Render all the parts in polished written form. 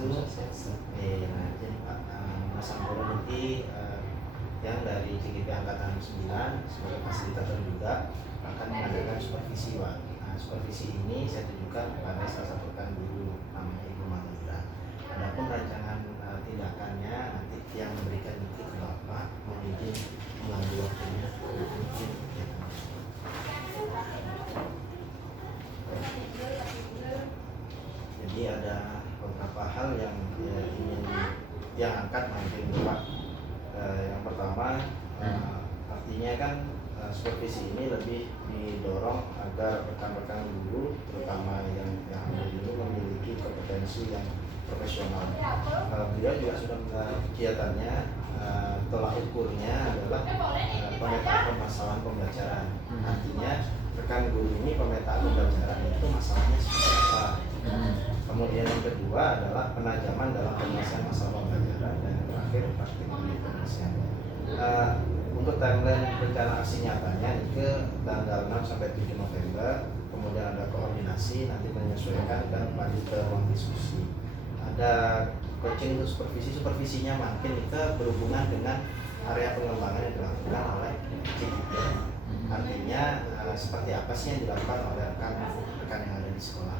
Swastiastu. Nah, jadi Pak Mas Sampurno nanti yang dari CGP Angkatan 9 sebagai fasilitator juga akan mengadakan supervisi Pak. Nah, supervisi ini saya tunjukkan kepada salah satu rekan guru namanya Ibu Mahendra. Adapun rancangan tindakannya nanti yang memberikan itu ke Bapak, mohon izin mengganggu waktunya. Mungkin ya. Jadi ada beberapa hal yang ingin diangkat nanti Pak. Yang pertama artinya kan supervisi ini lebih didorong agar rekan-rekan guru terutama yang ambil itu memiliki kompetensi yang profesional. Beliau juga sudah melakukan kegiatannya, tolak ukurnya adalah pemetaan permasalahan pembelajaran. Artinya rekan guru ini pemetaan pembelajaran itu masalahnya seperti apa. Kemudian yang kedua adalah penajaman dalam penyelesaian masalah pembelajaran, dan yang terakhir praktik penyelesaian. Untuk timeline rencana aksi nyatanya ke tanggal 6 sampai 7 November, kemudian ada koordinasi nanti menyesuaikan dan lanjut ke ruang diskusi. Ada coaching untuk supervisinya makin itu berhubungan dengan area pengembangan yang dilakukan oleh CGP. Artinya seperti apa sih yang dilakukan oleh rekan yang ada di sekolah.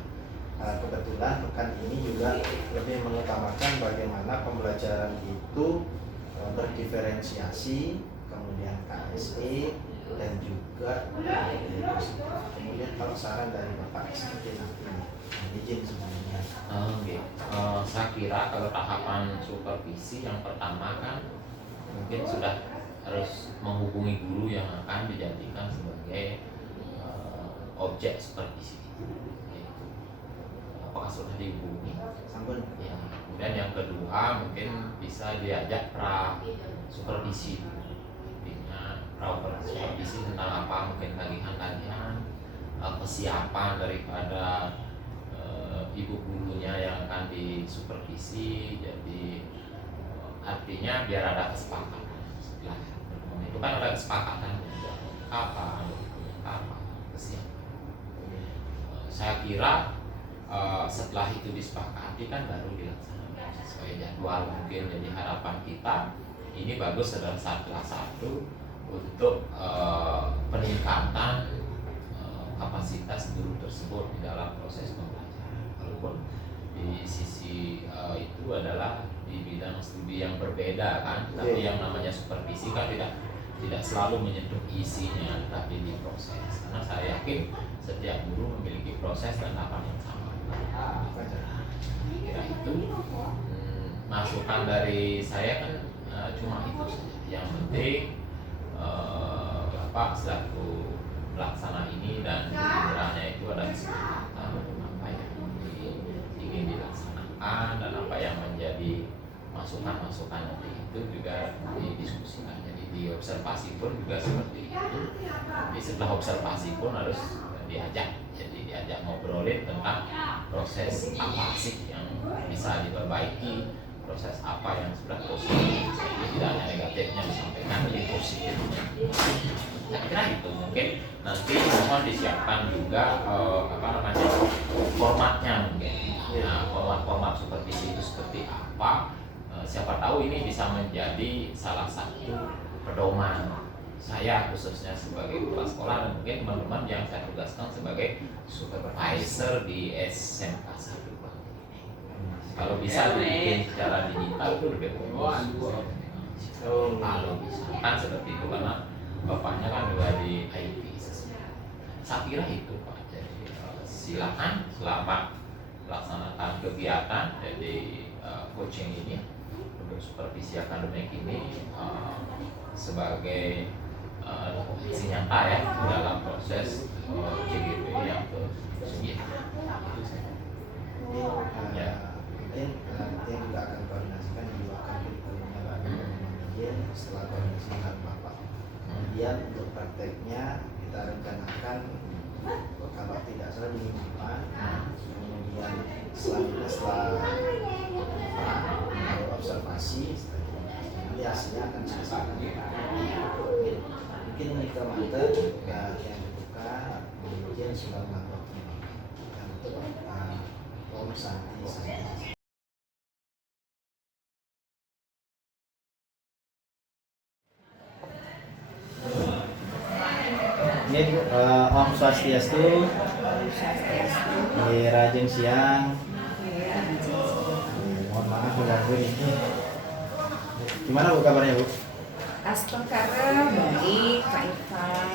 Kebetulan rekan ini juga lebih mengutamakan bagaimana pembelajaran itu berdiferensiasi, kemudian KSE dan juga kemudian kalau saran dari Bapak seperti nanti izin sebenarnya. Saya kira kalau tahapan supervisi yang pertama kan mungkin sudah harus menghubungi guru yang akan dijadikan sebagai objek supervisi. Apakah sudah dihubungi? Sampun. Ya. Kemudian yang kedua mungkin bisa diajak pra supervisi. Artinya pra supervisi tentang apa, mungkin tagihan-tagihan, kesiapan daripada ibu gurunya yang akan disupervisi. Jadi artinya biar ada kesepakatan. Setelah itu kan ada kesepakatan apa, kesiapan. Saya kira setelah itu disepakati kan baru dilaksanakan sesuai jadwal mungkin. Jadi harapan kita ini bagus adalah salah satu untuk peningkatan kapasitas guru tersebut di dalam proses pembelajaran. Walaupun di sisi itu adalah di bidang studi yang berbeda kan, tapi yang namanya supervisi kan tidak selalu menyentuh isinya, tapi di proses. Karena saya yakin setiap guru memiliki proses dan tahapan yang sama. Kira itu masukan dari saya kan cuma itu saja. Yang penting Bapak selaku pelaksana ini dan kiranya itu ada kesepakatan apa yang ingin dilaksanakan dan apa yang menjadi masukan-masukan nanti itu juga didiskusikan. Jadi di observasi pun juga seperti itu. Jadi setelah observasi pun harus diajak ngobrolin tentang proses apa sih yang bisa diperbaiki, proses apa yang sudah positif, jadi tidak hanya negatifnya disampaikan, tapi positifnya. Saya kira itu mungkin nanti mohon disiapkan juga formatnya mungkin. Nah, format supervisi itu seperti apa? Siapa tahu ini bisa menjadi salah satu pedoman saya khususnya sebagai kepala sekolah dan mungkin teman-teman yang saya tugaskan sebagai supervisor di SMK 1. Kalau bisa dibikin secara digital itu lebih bagus. Kalau bisa kan seperti itu karena bapaknya kan juga di IT. Saya kira itu Pak. Jadi silakan selama melaksanakan kegiatan jadi coaching ini untuk supervisi akademik ini sebagai aksi nyata ya dalam proses CGP yang ke-9. Itu saja. Mungkin nanti juga akan koordinasikan di wakil kurikulumnya lagi setelah koordinasi dengan Bapak. Kemudian untuk prakteknya kita rencanakan kalau tidak salah di minggu depan. Kemudian selanjutnya setelah observasi nanti hasilnya akan disampaikan. Mungkin ini ke Mantan yang dibuka mungkin sudah melakukan dan untuk Om Santi. Oke Bu, Om Swastiastu, Swastiastu. Rajin siang. Ya, Mohon maaf mengganggu nih. Gimana Bu kabarnya Bu? Astagfirullah, baik, Kak Irfan.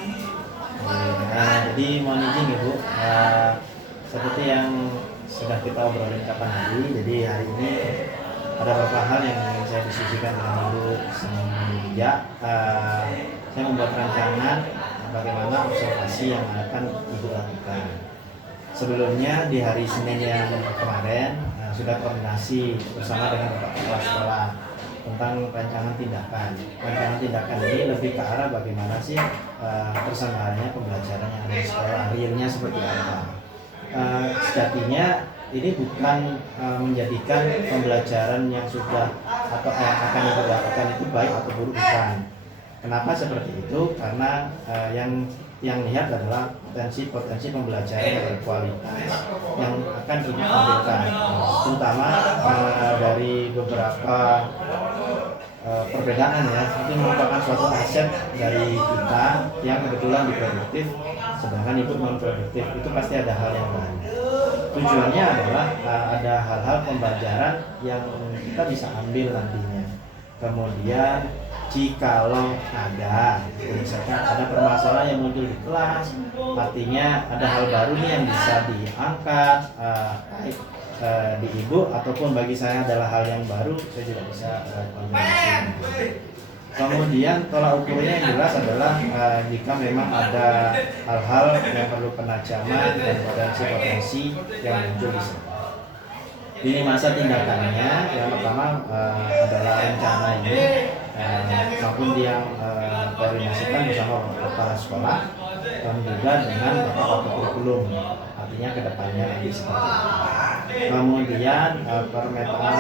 Nah, jadi mohon izin ya Bu, seperti yang sudah kita obrolin kapan hari, jadi hari ini ada beberapa hal yang ingin saya diskusikan dengan Ibu semenjak saya membuat rancangan bagaimana observasi yang akan Ibu lakukan. Sebelumnya di hari Senin yang kemarin sudah koordinasi bersama dengan Bapak Kepala Sekolah tentang rancangan tindakan. Rancangan tindakan ini lebih ke arah bagaimana sih terselenggaranya pembelajaran yang ada di sekolah, realnya seperti apa. Sejatinya ini bukan menjadikan pembelajaran yang sudah atau yang akan Ibu lakukan itu baik atau buruk, bukan. Kenapa seperti itu? Karena yang lihat adalah potensi pembelajaran yang berkualitas yang akan Ibu tampilkan, terutama dari beberapa perbedaan ya. Ini merupakan suatu aset dari kita yang kebetulan diproduktif, sedangkan Ibu non produktif. Itu pasti ada hal yang baru. Tujuannya adalah ada hal-hal pembelajaran yang kita bisa ambil nantinya. Kemudian jikalau ada, misalkan ada permasalahan yang muncul di kelas, artinya ada hal baru nih yang bisa diangkat di Ibu, ataupun bagi saya adalah hal yang baru, saya juga bisa konfirmasi. Kemudian tolak ukurnya yang jelas adalah jika memang ada hal-hal yang perlu penajaman dan potensi-potensi yang muncul di sini. Ini masa tindakannya yang pertama adalah rencana ini maupun yang koordinasikan bersama kepala sekolah dan juga dengan bapak kurikulum, artinya kedepannya nanti seperti itu. Kemudian pemetaan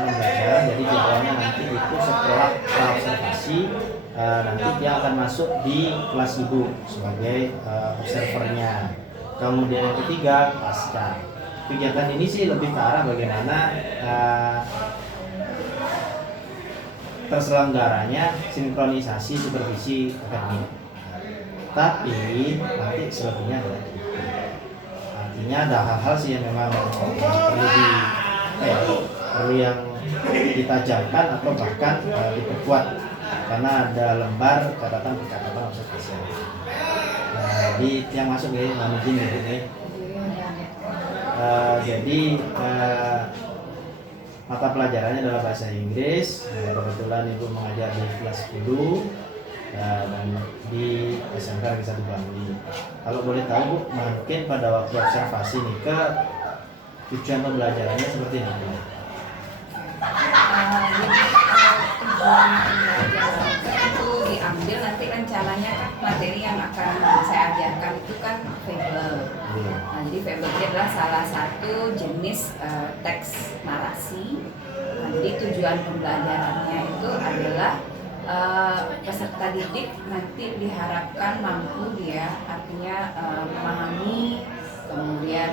pembelajaran, jadi jadwalnya nanti itu setelah observasi nanti dia akan masuk di kelas Ibu sebagai observernya. Kemudian yang ketiga pasca. Kegiatan ini sih lebih ke arah bagaimana terselenggaranya sinkronisasi supervisi akademik. Tapi nanti selebihnya adalah itu. Artinya ada hal-hal sih yang memang perlu yang ditajamkan atau bahkan diperkuat karena ada lembar catatan observasi. Jadi yang masuk nih manajin ini. Jadi mata pelajarannya adalah bahasa Inggris. Kebetulan Ibu mengajar di kelas 10 dan di SMK bisa dibangun. Kalau boleh tahu Bu, mungkin pada waktu observasi nih ke tujuan pembelajarannya seperti apa? Tujuan pembelajaran itu diambil nanti rencananya kan materi yang akan saya ajarkan itu kan fable. Nah, jadi fable itu adalah salah satu jenis teks narasi. Nah, jadi tujuan pembelajarannya itu adalah peserta didik nanti diharapkan mampu dia artinya memahami, kemudian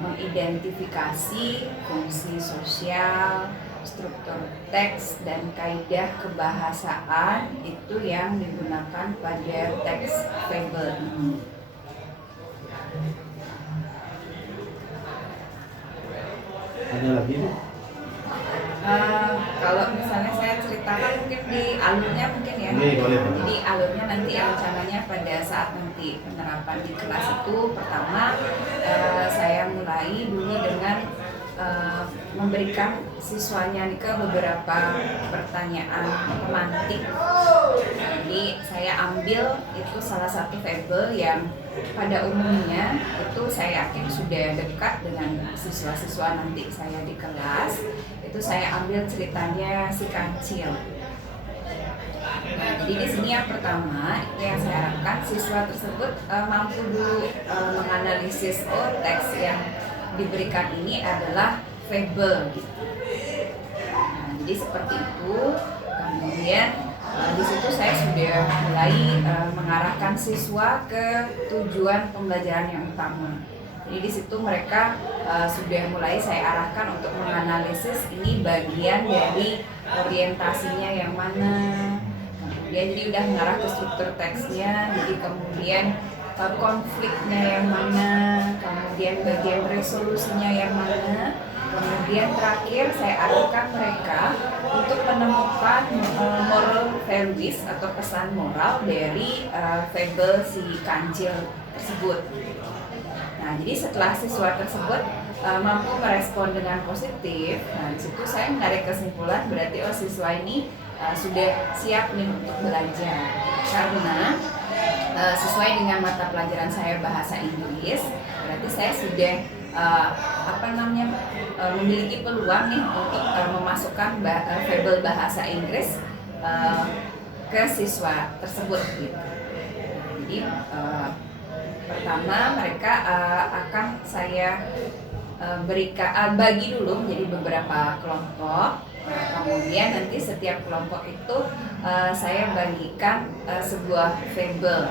mengidentifikasi fungsi sosial, struktur teks dan kaidah kebahasaan itu yang digunakan pada teks fable ini. Ada lagi Bu? Kalau misalnya saya ceritakan mungkin di alurnya mungkin ya. Boleh. Jadi alurnya nanti rencananya pada saat nanti penerapan di kelas itu pertama saya mulai dulu dengan memberikan siswanya nih ke beberapa pertanyaan pemantik. Jadi saya ambil itu salah satu fable yang pada umumnya itu saya yakin sudah dekat dengan siswa-siswa nanti saya di kelas. Itu saya ambil ceritanya si kancil. Nah, jadi di sini yang pertama yang saya harapkan siswa tersebut mampu dulu menganalisis teks yang diberikan ini adalah fable gitu. Nah, jadi seperti itu. Kemudian di situ saya sudah mulai mengarahkan siswa ke tujuan pembelajaran yang utama. Jadi di situ mereka sudah mulai saya arahkan untuk menganalisis ini bagian dari orientasinya yang mana, Dia jadi udah mengarah ke struktur teksnya, jadi kemudian konfliknya yang mana, kemudian bagian resolusinya yang mana, kemudian terakhir saya arahkan mereka untuk menemukan moral values atau pesan moral dari fable si kancil tersebut. Nah, jadi setelah siswa tersebut mampu merespon dengan positif, nah disitu saya menarik kesimpulan berarti siswa ini sudah siap nih untuk belajar, karena sesuai dengan mata pelajaran saya bahasa Inggris, berarti saya sudah memiliki peluang nih untuk memasukkan fable bahasa Inggris ke siswa tersebut gitu. Jadi pertama mereka akan saya bagi dulu menjadi beberapa kelompok. Kemudian nanti setiap kelompok itu saya bagikan sebuah fable.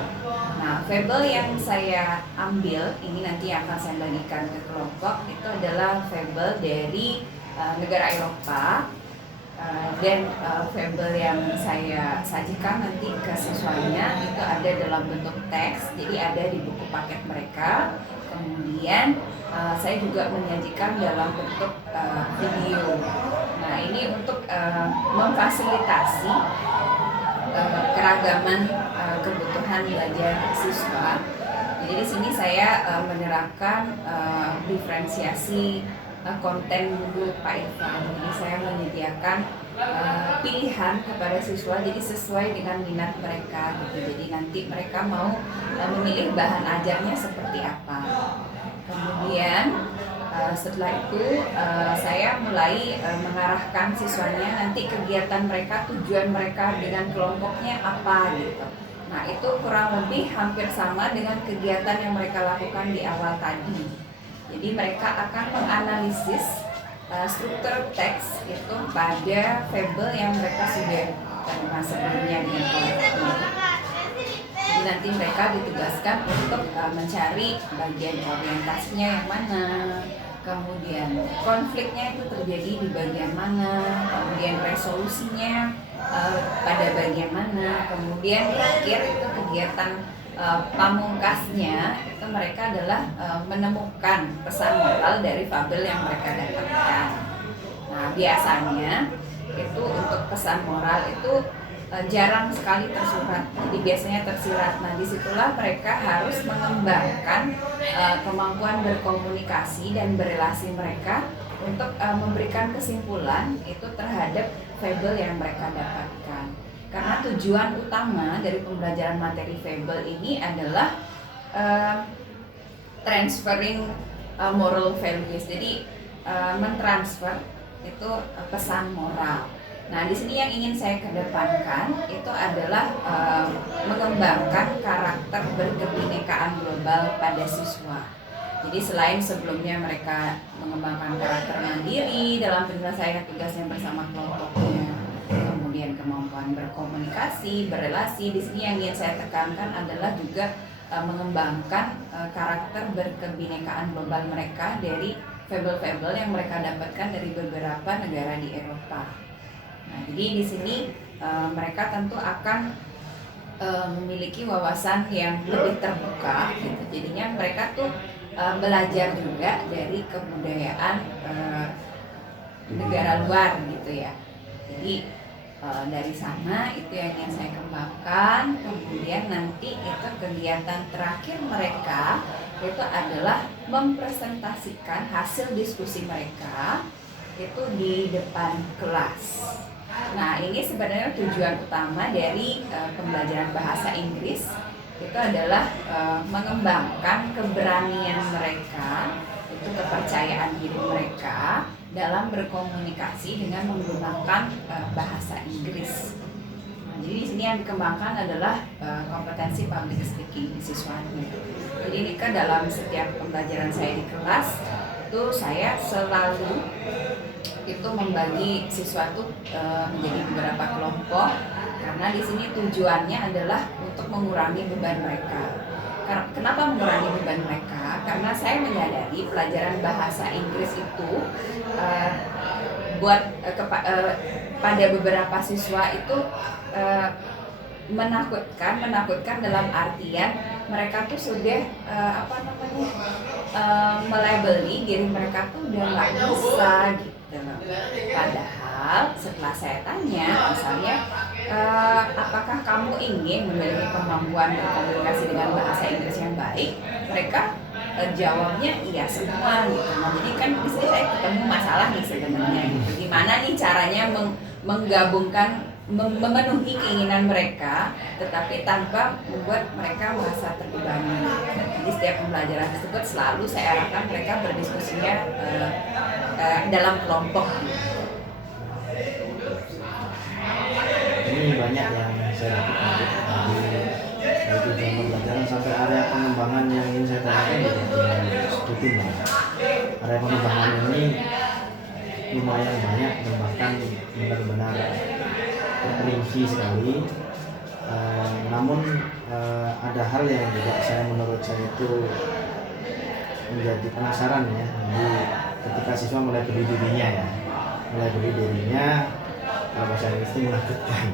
Nah, fable yang saya ambil ini nanti akan saya bagikan ke kelompok itu adalah fable dari negara Eropa. Dan fable yang saya sajikan nanti ke siswanya itu ada dalam bentuk teks, jadi ada di buku paket mereka. Kemudian saya juga menyajikan dalam bentuk video. Nah, ini untuk memfasilitasi keragaman kebutuhan belajar siswa. Jadi di sini saya menerapkan diferensiasi konten dulu Pak Irfan. Jadi saya menyediakan pilihan kepada siswa jadi sesuai dengan minat mereka gitu. Jadi nanti mereka mau memilih bahan ajarnya seperti apa. Kemudian setelah itu saya mulai mengarahkan siswanya nanti kegiatan mereka, tujuan mereka dengan kelompoknya apa gitu. Nah, itu kurang lebih hampir sama dengan kegiatan yang mereka lakukan di awal tadi. Jadi mereka akan menganalisis struktur teks itu pada fable yang mereka sudah terima sebelumnya dengan kelompoknya. Jadi nanti mereka ditugaskan untuk mencari bagian orientasinya yang mana, kemudian konfliknya itu terjadi di bagian mana, kemudian resolusinya pada bagian mana, kemudian terakhir itu kegiatan pamungkasnya itu mereka adalah menemukan pesan moral dari fabel yang mereka dapatkan. Nah, biasanya itu untuk pesan moral itu jarang sekali tersurat, jadi biasanya tersirat. Nah, disitulah mereka harus mengembangkan kemampuan berkomunikasi dan berelasi mereka untuk memberikan kesimpulan itu terhadap fabel yang mereka dapatkan. Karena tujuan utama dari pembelajaran materi fable ini adalah transferring moral values. Jadi mentransfer itu pesan moral. Nah, di sini yang ingin saya kedepankan itu adalah mengembangkan karakter berkebinekaan global pada siswa. Jadi selain sebelumnya mereka mengembangkan karakter mandiri dalam penyelesaian tugasnya bersama kelompoknya, kemudian kemampuan berkomunikasi, berelasi, di sini yang ingin saya tekankan adalah juga mengembangkan karakter berkebinekaan global mereka dari fable-fable yang mereka dapatkan dari beberapa negara di Eropa. Nah, jadi di sini mereka tentu akan memiliki wawasan yang lebih terbuka, gitu. Jadinya mereka tuh belajar juga dari kebudayaan negara luar, gitu ya. Jadi dari sana itu yang ingin saya kembangkan. Kemudian nanti itu kegiatan terakhir mereka itu adalah mempresentasikan hasil diskusi mereka itu di depan kelas. Nah, ini sebenarnya tujuan utama dari pembelajaran bahasa Inggris itu adalah mengembangkan keberanian mereka, itu kepercayaan diri mereka dalam berkomunikasi dengan menggunakan bahasa Inggris. Nah, jadi di sini yang dikembangkan adalah kompetensi public speaking siswanya. Jadi ini kan dalam setiap pembelajaran saya di kelas itu saya selalu itu membagi siswa itu menjadi beberapa kelompok, karena di sini tujuannya adalah untuk mengurangi beban mereka. Kenapa mengurangi beban mereka? Karena saya menyadari pelajaran bahasa Inggris itu pada beberapa siswa itu menakutkan dalam artian mereka tuh sudah melabeli diri mereka tuh udah nggak bisa gitu. Padahal setelah saya tanya, misalnya apakah kamu ingin memiliki kemampuan berkomunikasi dengan bahasa Inggris yang baik, mereka jawabnya iya semua gitu. Nah, jadi kan di sini saya ketemu masalah nih sebenarnya. Gimana nih caranya menggabungkan memenuhi keinginan mereka, tetapi tanpa membuat mereka merasa terbebani. Jadi setiap pembelajaran tersebut selalu saya arahkan mereka berdiskusinya dalam kelompok. Ini banyak yang saya lakukan dari tujuan pembelajaran sampai area pengembangan yang ingin saya tanyakan juga rutin lah. Area pengembangan ini lumayan banyak dan bahkan benar-benar terperinci sekali. Namun ada hal yang juga menurut saya itu menjadi penasaran ya. Jadi ketika siswa mulai beri dirinya kalau bahasa Inggris itu menakutkan.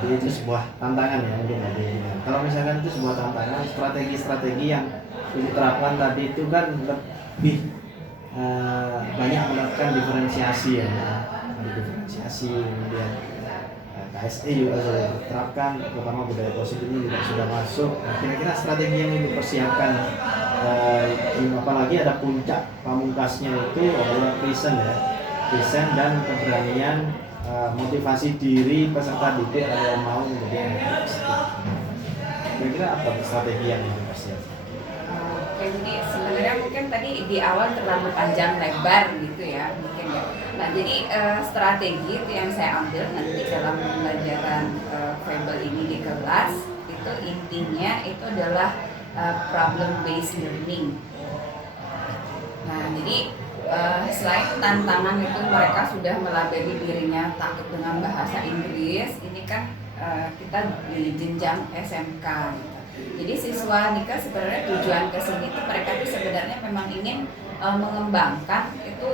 Jadi itu sebuah tantangan ya mungkin tadi. Kalau misalkan itu sebuah tantangan, strategi-strategi yang diterapkan tadi itu kan lebih banyak melakukan diferensiasi ya. Diferensiasi, kemudian KSE juga sudah diterapkan, terutama budaya positif ini juga sudah masuk. Nah, kira-kira strategi yang dipersiapkan, apalagi ada puncak pamungkasnya itu adalah present dan keberanian motivasi diri peserta didik yang mau menjadi anak positif. Kira-kira apa strategi yang dipersiapkan? Oke, jadi sebenarnya mungkin tadi di awal terlalu panjang lebar gitu ya, mungkin ya. Nah, jadi strategi itu yang saya ambil nanti dalam pembelajaran Fable ini di kelas itu intinya itu adalah problem based learning. Nah, jadi selain tantangan itu mereka sudah melabeli dirinya takut dengan bahasa Inggris, ini kan kita di jenjang SMK gitu. Jadi siswa Nika sebenarnya tujuan kesini itu mereka itu sebenarnya memang ingin mengembangkan itu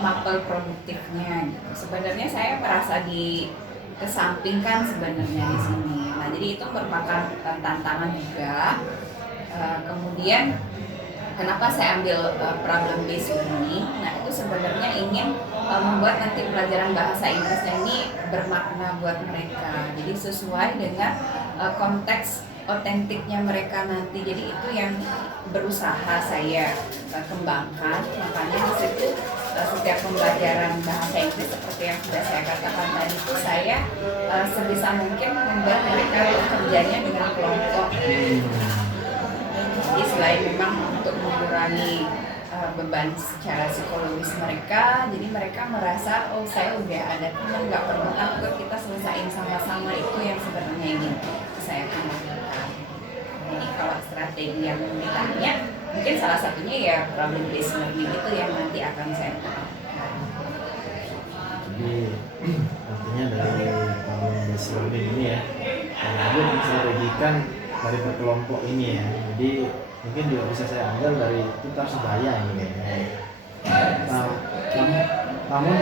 mapel produktifnya gitu. Sebenarnya saya merasa dikesampingkan sebenarnya di sini. Nah, jadi itu merupakan tantangan juga. Kemudian kenapa saya ambil problem based learning? Nah, itu sebenarnya ingin membuat nanti pelajaran bahasa Inggrisnya ini bermakna buat mereka. Jadi sesuai dengan konteks otentiknya mereka nanti. Jadi itu yang berusaha saya kembangkan. Makanya di situ setiap pembelajaran bahasa Inggris seperti yang sudah saya katakan tadi itu saya sebisa mungkin membuat mereka kerjanya dengan kelompok. Jadi selain memang untuk mengurangi beban secara psikologis mereka, jadi mereka merasa oh saya udah ada teman, nggak perlu takut, kita selesaiin sama-sama. Itu yang sebenarnya ingin saya kembangkan. Jadi kalau strategi yang ditanya, mungkin salah satunya ya problem based learning itu yang nanti akan saya terapkan. Jadi artinya dari problem based learning ini ya, itu distrategikan dari berkelompok ini ya. Jadi mungkin juga bisa saya ambil dari Tutar Sebaya ini ya. Namun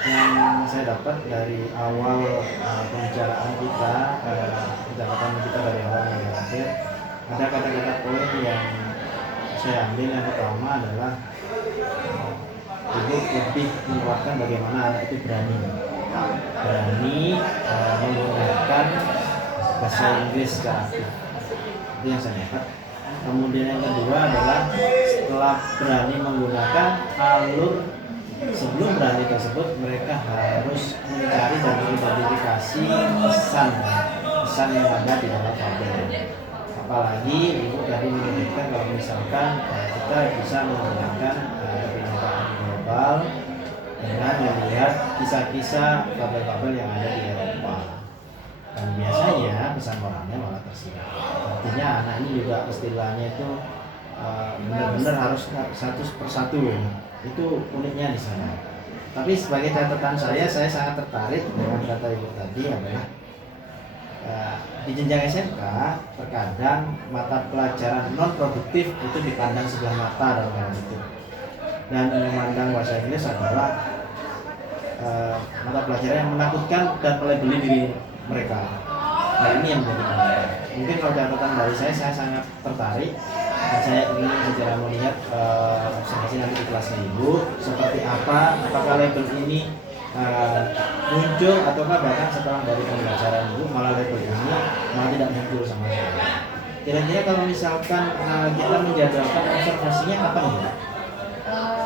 yang saya dapat dari awal pembicaraan kita dari awal hingga akhir, ada kata-kata poin yang saya ambil. Yang pertama adalah ibu lebih menguatkan bagaimana anak itu berani menggunakan bahasa Inggris secara aktif. Itu yang saya dapat. Kemudian yang kedua adalah setelah berani menggunakan alur, sebelum berani tersebut mereka harus mencari dan mengidentifikasi pesan yang ada di dalam fabel. Apalagi ibu tadi menyebutkan kalau misalkan kita bisa menggunakan kebijakan global dengan melihat kisah-kisah fabel-fabel yang ada di Eropa. Dan biasanya pesan moralnya malah tersirat. Artinya anak ini juga istilahnya itu benar-benar harus satu persatu ya. Itu uniknya di sana. Tapi sebagai catatan saya sangat tertarik dengan kata ibu tadi adalah di jenjang SMK terkadang mata pelajaran non produktif itu dipandang sebelah mata dalam hal itu, dan memandang bahasa Inggris adalah mata pelajaran yang menakutkan dan melebeli diri mereka. Nah ini yang menjadi masalah. Mungkin kalau catatan dari saya sangat tertarik dan saya ingin segera melihat observasi nanti di kelasnya Ibu seperti apa, apakah label ini muncul ataukah bahkan setelah dari pembelajaran Ibu malah label ini malah tidak muncul sama sekali. Kira-kira kalau misalkan kita menjadwalkan observasinya kapan ya?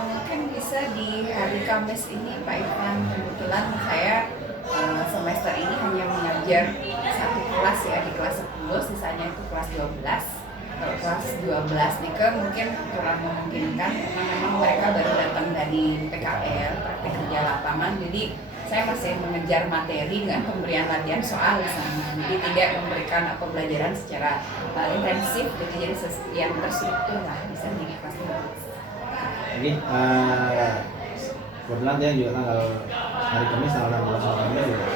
Mungkin bisa di hari Kamis ini Pak Irfan. Kebetulan saya semester ini hanya mengajar satu kelas ya, di kelas 10, sisanya itu kelas 12. Kalau kelas 12 nih mungkin kurang memungkinkan karena memang mereka baru datang dari PKL, praktik kerja lapangan, jadi saya masih mengejar materi dengan pemberian latihan soal di sana. Jadi tidak memberikan pembelajaran secara intensif, jadi yang terstruktur lah bisa di kelas 12. Mungkin kebetulan dia juga tanggal hari Kamis tanggal 16 November juga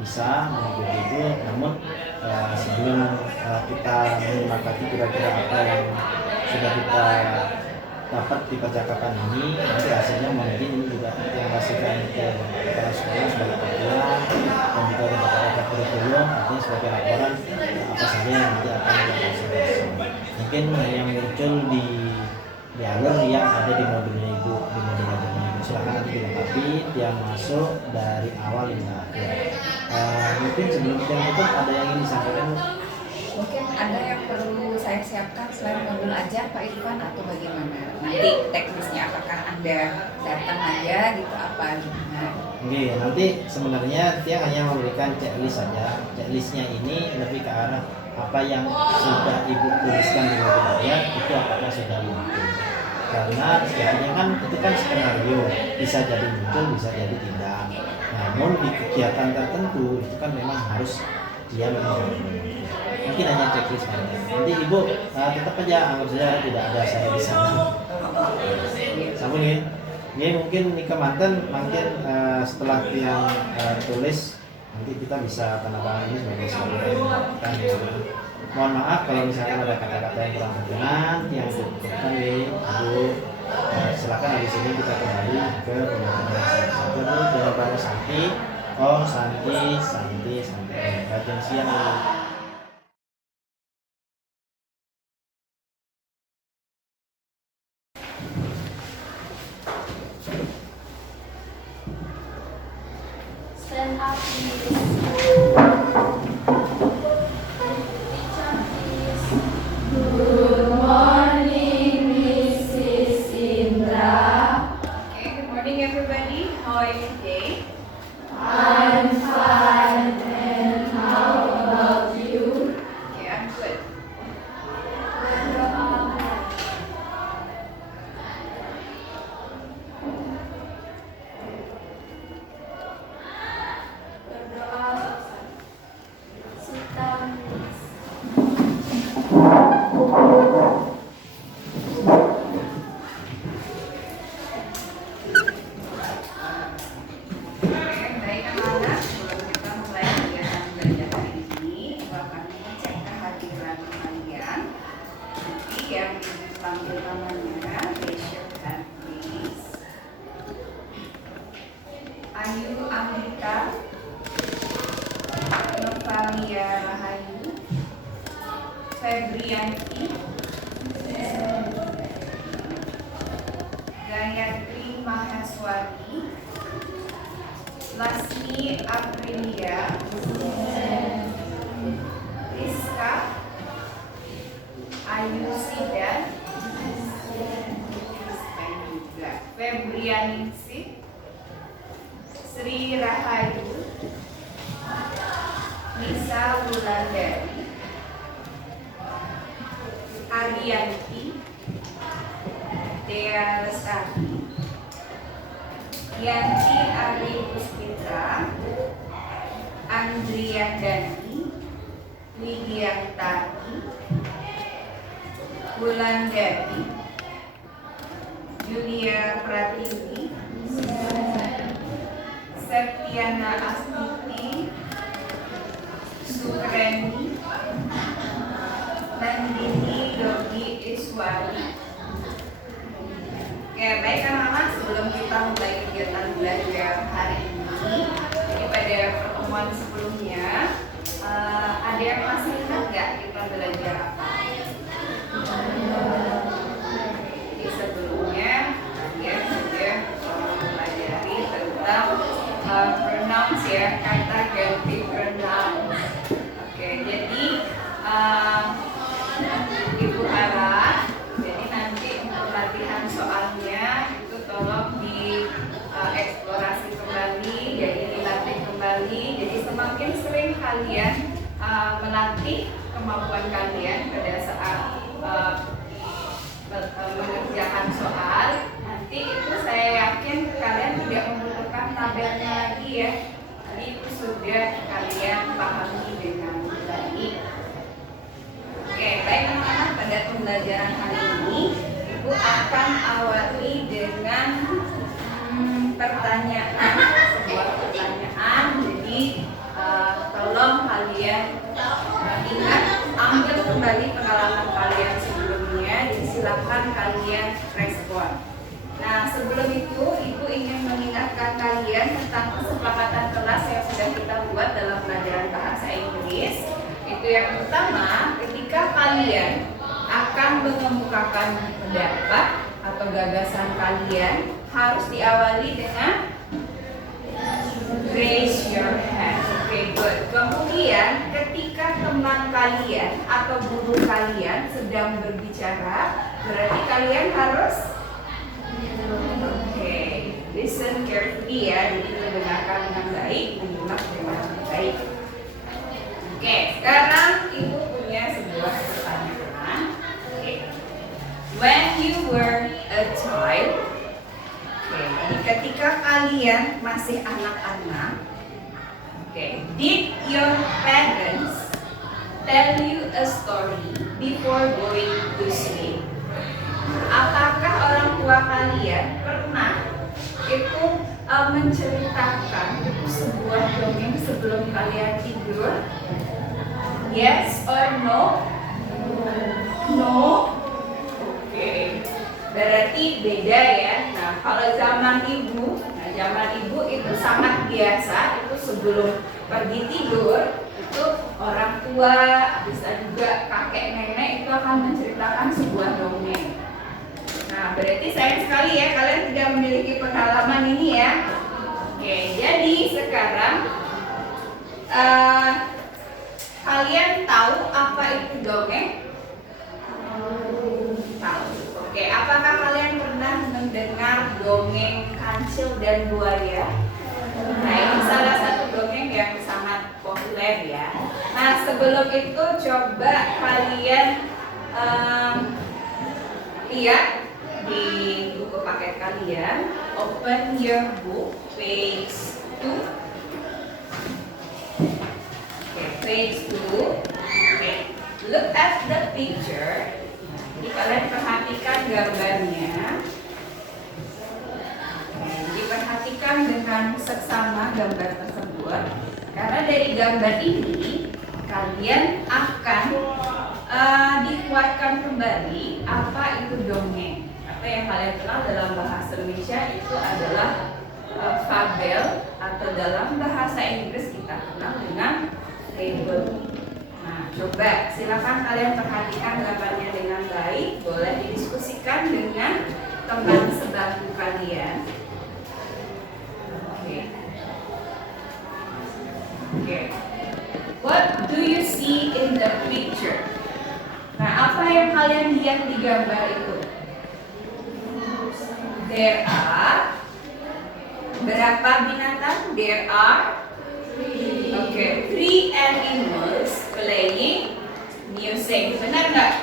bisa mengikuti itu, namun sebelum kita menyepakati kira-kira apa yang sudah kita dapat di percakapan ini, nanti hasilnya mungkin ini juga yang kasihkan ke kepala sekolah sebagai panduan dan juga kepada kurikulum, artinya sebagai laporan apa saja yang nanti akan kita observasi. Mungkin yang muncul di alur yang ada di modulnya Ibu, di modul ajarnya Ibu, silakan nanti dilengkapi yang masuk dari awal hingga akhir. Mungkin sebelum kita tutup ada yang ingin disampaikan? Mungkin ada yang perlu saya siapkan selain modul ajar Pak Irfan atau bagaimana? Nanti teknisnya apakah Anda datang aja gitu apa gimana? Oke, nanti sebenarnya dia hanya memberikan checklist saja. Checklistnya ini lebih ke arah apa yang sudah Ibu tuliskan di modul ajar itu apakah sudah muncul. Karena sejatinya kan itu kan skenario, bisa jadi muncul, bisa jadi tidak. Namun di kegiatan tertentu itu kan memang harus dia memang mungkin hanya checklist saja. Nanti Ibu tetap aja anggap saja tidak ada saya di sana. Sama nih, ini mungkin nikah mantan mungkin setelah yang tulis nanti kita bisa tanda tangan ini sebagai sebuah. Mohon maaf kalau misalnya ada kata-kata yang kurang berkenan, yang diucapkan nih Ibu. Silakan habis ini kita kembali ke pembelajaran satu dulu dengan Pak Santi. Oh Santi. Kajian siang. Stand up, please. Teacher, please. Good morning, Mrs. Indra. Okay, good morning everybody. How are you today? I'm fine, and how about you? Okay, I'm good. Berdoa. Sit down, please. Oke, baik anak-anak. Sebelum kita mulai kegiatan belajar hari ini, akan cek kehadiran kalian. Nanti yang dipanggil namanya, raise your hand please. Ayu Amrita, Novalia Rahayu, Febrianti, Gayatri Mahaswati, Lasmi Aprilia, Rizka, Ayu Sidan, juga Febrianingsih, Sri Rahayu, Nisa Wulandari, Ariyanti, Dea Lestari, Yanti Ari Puspitra, Andriandani, Widiantari, Wulandari, Julia Pratiwi, Septiana Astuti, Sukreni, Nandini Yogi Iswari. Oke, baik anak-anak, sebelum kita mulai kegiatan belajar hari ini. Jadi pada pertemuan sebelumnya, ada yang masih ingat nggak kita belajar apa? Jadi sebelumnya kalian sudah mempelajari tentang pronouns ya, kata ganti pronouns. Oke, jadi Ibu harap jadi nanti untuk latihan soalnya itu tolong dieksplorasi kembali, jadi dilatih kembali. Jadi semakin sering kalian melatih kemampuan kalian pada saat mengerjakan soal, nanti itu saya yakin kalian tidak membutuhkan tabelnya lagi ya. Jadi itu sudah kalian pahami dengan baik. Oke, baik anak-anak, pada pembelajaran hari ini Ibu akan awali dengan pertanyaan, sebuah pertanyaan. Jadi tolong kalian ingat, ambil kembali pengalaman kalian sebelumnya, dan silakan kalian respon. Nah, sebelum itu Ibu ingin mengingatkan kalian tentang kesepakatan kelas yang sudah kita buat dalam pelajaran bahasa Inggris. Itu yang pertama, ketika kalian akan mengemukakan pendapat atau gagasan kalian, harus diawali dengan raise your hand. Oke, good. Kemudian ketika teman kalian atau guru kalian sedang berbicara, berarti kalian harus listen carefully ya. Jadi mendengarkan dengan baik, menyimak dengan baik. Oke, sekarang Ibu punya sebuah pertanyaan. When you were a child, jadi ketika kalian masih anak-anak, did your parents tell you a story before going to sleep? Apakah orang tua kalian pernah itu menceritakan sebuah dongeng sebelum kalian tidur? Yes or no? No? Oke, berarti beda ya. Nah, kalau zaman ibu itu sangat biasa. Itu sebelum pergi tidur, itu orang tua, bisa juga kakek nenek itu akan menceritakan sebuah dongeng. Nah, berarti sayang sekali ya kalian tidak memiliki pengalaman ini ya. Oke, jadi sekarang kalian tahu apa itu dongeng? Tahu. Oke, apakah kalian pernah mendengar dongeng Kancil dan Buaya? Nah, ini salah satu dongeng yang sangat populer ya. Nah, sebelum itu coba kalian lihat di buku paket kalian. Open your book, page 2. Page 2. Look at the picture. Jadi kalian perhatikan gambarnya. Jadi perhatikan dengan seksama gambar tersebut. Karena dari gambar ini kalian akan dikuatkan kembali apa itu dongeng. Apa yang kalian kenal dalam bahasa Indonesia itu adalah fabel, atau dalam bahasa Inggris kita kenal dengan fable. Nah, coba silakan kalian perhatikan gambarnya dengan baik. Boleh didiskusikan dengan teman sebangku kalian. Oke. What do you see in the picture? Nah, apa yang kalian lihat di gambar itu? There are berapa binatang? There are three animals playing music. Benar nggak?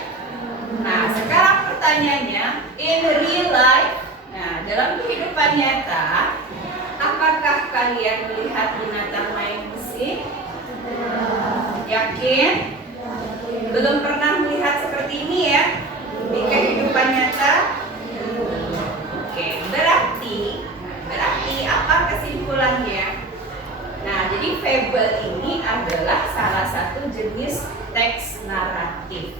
Nah, sekarang pertanyaannya, in real life, nah dalam kehidupan nyata, apakah kalian melihat binatang main musik? Yakin? Belum pernah melihat seperti ini ya di kehidupan nyata? Oke, berarti apa kesimpulannya? Nah, jadi fable ini adalah salah satu jenis teks naratif.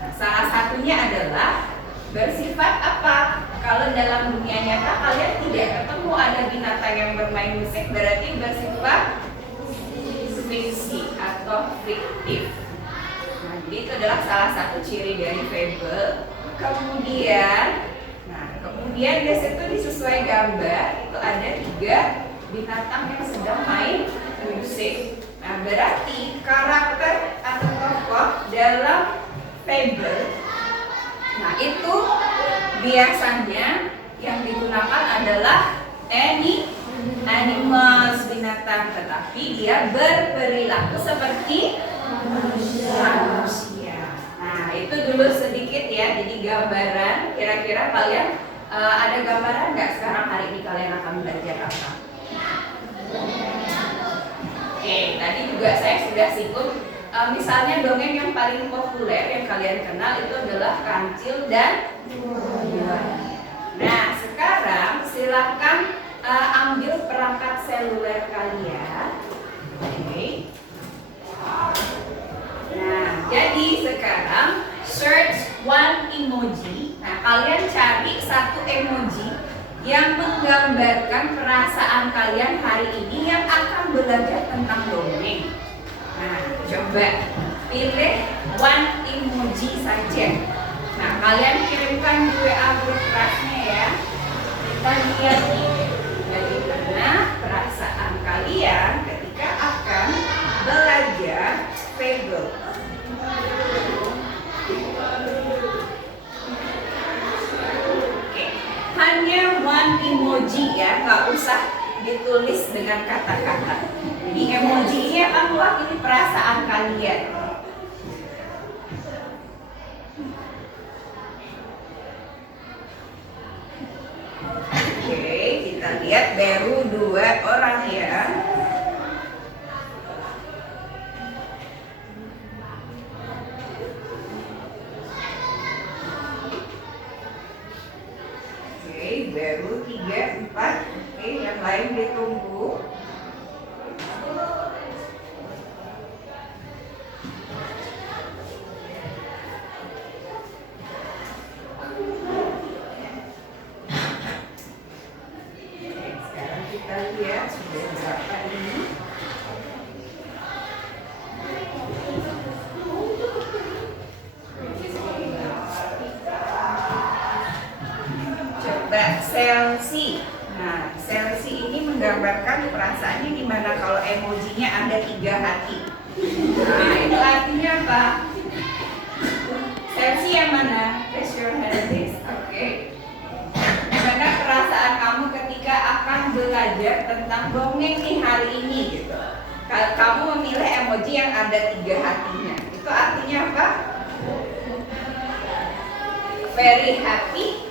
Nah, salah satunya adalah bersifat apa? Kalau dalam dunia ternyata kalian tidak ketemu ada binatang yang bermain musik, berarti bersifat fiksi atau fiktif. Nah, jadi itu adalah salah satu ciri dari fable. Kemudian di situ disesuai gambar itu ada 3 binatang yang sedang main musik. Nah, berarti karakter atau tokoh dalam fable, nah itu biasanya yang digunakan adalah animals, binatang, tetapi dia berperilaku seperti manusia. Nah, itu dulu sedikit ya, jadi gambaran. Kira-kira kalian ada gambaran nggak sekarang hari ini kalian akan belajar apa? Oke, tadi juga saya sudah singgung. Misalnya dongeng yang paling populer yang kalian kenal itu adalah Kancil dan Buaya. Nah, sekarang silakan ambil perangkat seluler kalian. Oke. Nah, jadi sekarang search one emoji. Nah, kalian cari satu emoji yang menggambarkan perasaan kalian hari ini yang akan belajar tentang dongeng. Nah, coba pilih one emoji saja. Nah, kalian kirimkan di WA grup kelasnya ya. Kita lihat nih bagaimana perasaan kalian ketika akan belajar fable. Oke, hanya one emoji ya, nggak usah ditulis dengan kata-kata. Jadi emoji ini akan mewakili perasaan kalian. Oke, kita lihat baru 2 orang ya. Oke, baru 3, 4. Oke, yang lain ditunggu. Sekarang kita lihat sudah berapa ini. Coba Selsi. Nah, Selsi ini menggambarkan perasaannya gimana kalau emojinya ada 3 hati. Nah, itu artinya apa? Selsi yang mana? Raise your hand, please. Oke. Gimana perasaan kamu ketika akan belajar tentang dongeng nih hari ini gitu? Kamu memilih emoji yang ada 3 hatinya. Itu artinya apa? Very happy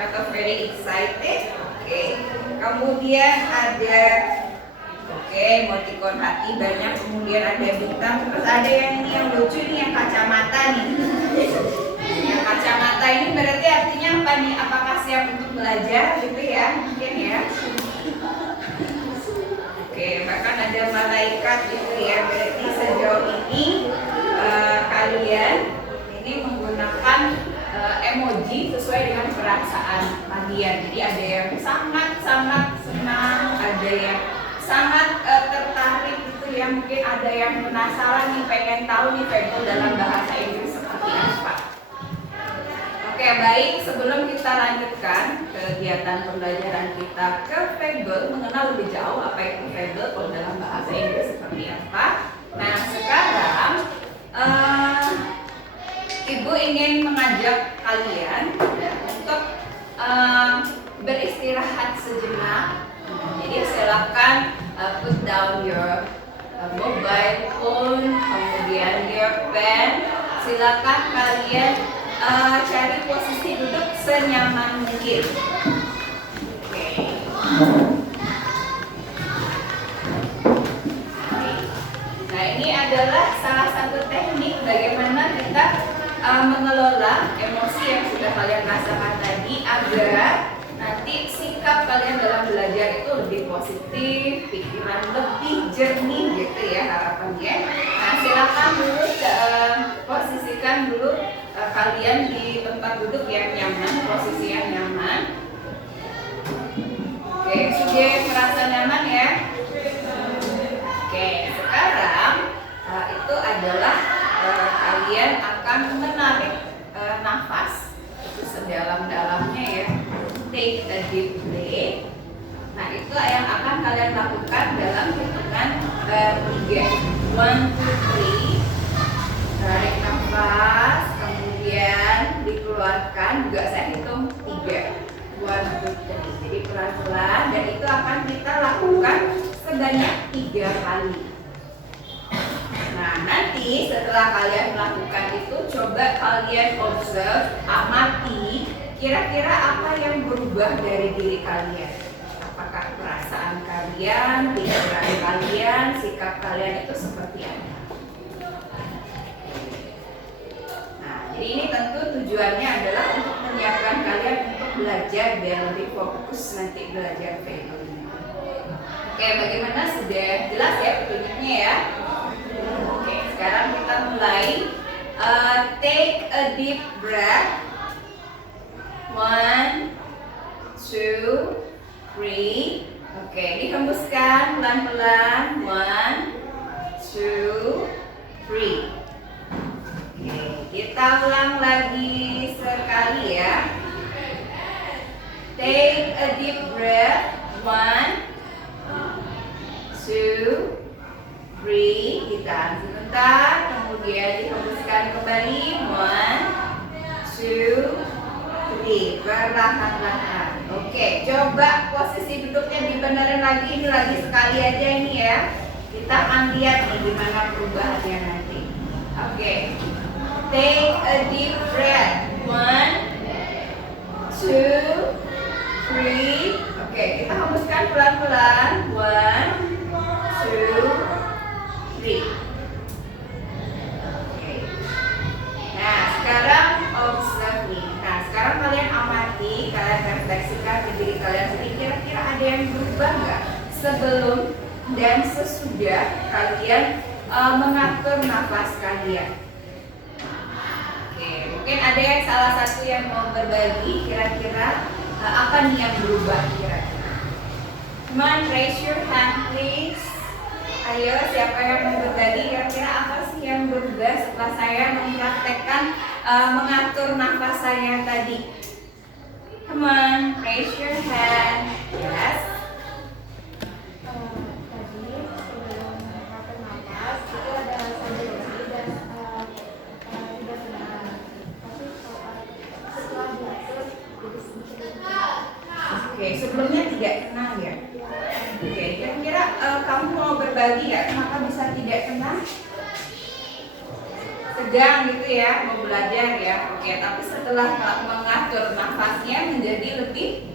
atau very excited. Oke. Kemudian ada emoticon hati banyak, kemudian ada bintang, terus ada yang ini yang lucu nih, yang kacamata nih. Yang kacamata ini berarti artinya apa nih? Apakah siap untuk belajar gitu ya? Mungkin ya. Oke, bahkan ada malaikat gitu ya. Berarti sejauh ini kalian ini menggunakan emoji sesuai dengan perasaan kalian. Jadi ada yang sangat-sangat senang, ada yang sangat tertarik gitu ya. Mungkin ada yang penasaran nih, pengen tahu nih fable dalam bahasa Inggris seperti apa. Oke, baik, sebelum kita lanjutkan kegiatan pembelajaran kita ke fable, mengenal lebih jauh apa itu fable kalau dalam bahasa Inggris seperti apa. Nah, sekarang Ibu ingin mengajak kalian untuk beristirahat sejenak. Jadi silakan put down your mobile phone, kemudian your pen. Silakan kalian cari posisi duduk senyaman mungkin. Oke. Nah, ini adalah salah satu teknik bagaimana kita mengelola emosi yang sudah kalian rasakan tadi agar nanti sikap kalian dalam belajar itu lebih positif, pikiran lebih jernih gitu ya harapannya. Nah, silakan dulu posisikan dulu kalian di tempat duduk yang nyaman, posisi yang nyaman. deep breath. Nah, itu yang akan kalian lakukan dalam hitungan 3. 1, 2, 3. Tarik nafas, kemudian dikeluarkan. Juga saya hitung 3. 1, 2, 3. Jadi pelan-pelan, dan itu akan kita lakukan sebanyak 3 kali. Nah, nanti setelah kalian melakukan itu, coba kalian observe, amati kira-kira apa yang berubah dari diri kalian. Apakah perasaan kalian, pikiran kalian, sikap kalian itu seperti apa? Nah, jadi ini tentu tujuannya adalah untuk menyiapkan kalian untuk belajar biar lebih fokus nanti belajar value. Oke, bagaimana, sudah jelas ya petunjuknya ya? Oke, sekarang kita mulai. Take a deep breath. 1, 2, 3. Oke, dihembuskan pelan-pelan. 1, 2, 3. Oke, kita ulang lagi sekali ya. Take a deep breath. 1, 2, 3. Ditahan sebentar, kemudian dihembuskan kembali. 1, 2, 3. Perlahan-lahan. Oke, coba posisi duduknya dibenerin lagi. Ini lagi sekali aja ini ya. Kita akan lihat nih gimana perubahannya nanti. Oke, take a deep breath. 1, 2, 3. Oke, kita hembuskan pelan-pelan. 1, 2, 3. Oke. Nah, sekarang observe nih. Nah, sekarang kalian amati, kalian refleksikan ke diri kalian sendiri. Kira-kira ada yang berubah nggak sebelum dan sesudah kalian mengatur nafas kalian? Oke, mungkin ada yang salah satu yang mau berbagi. Kira-kira apa nih yang berubah kira-kira? Come on, raise your hand please. Ayo, siapa yang mau berbagi kira-kira apa sih yang berubah setelah saya mempraktekkan mengatur nafas saya tadi? Come on, raise your hand. Yes. Tadi sebelum mengatur nafas itu ada rasa berhenti dan tidak tenang. Tapi setelah diatur jadi sedikit. Oke, sebelumnya tidak tenang ya. Oke, kira-kira kamu mau berbagi ya kenapa bisa tidak tenang? Tegang gitu ya, mau belajar ya. Oke, tapi setelah mengatur nafasnya menjadi lebih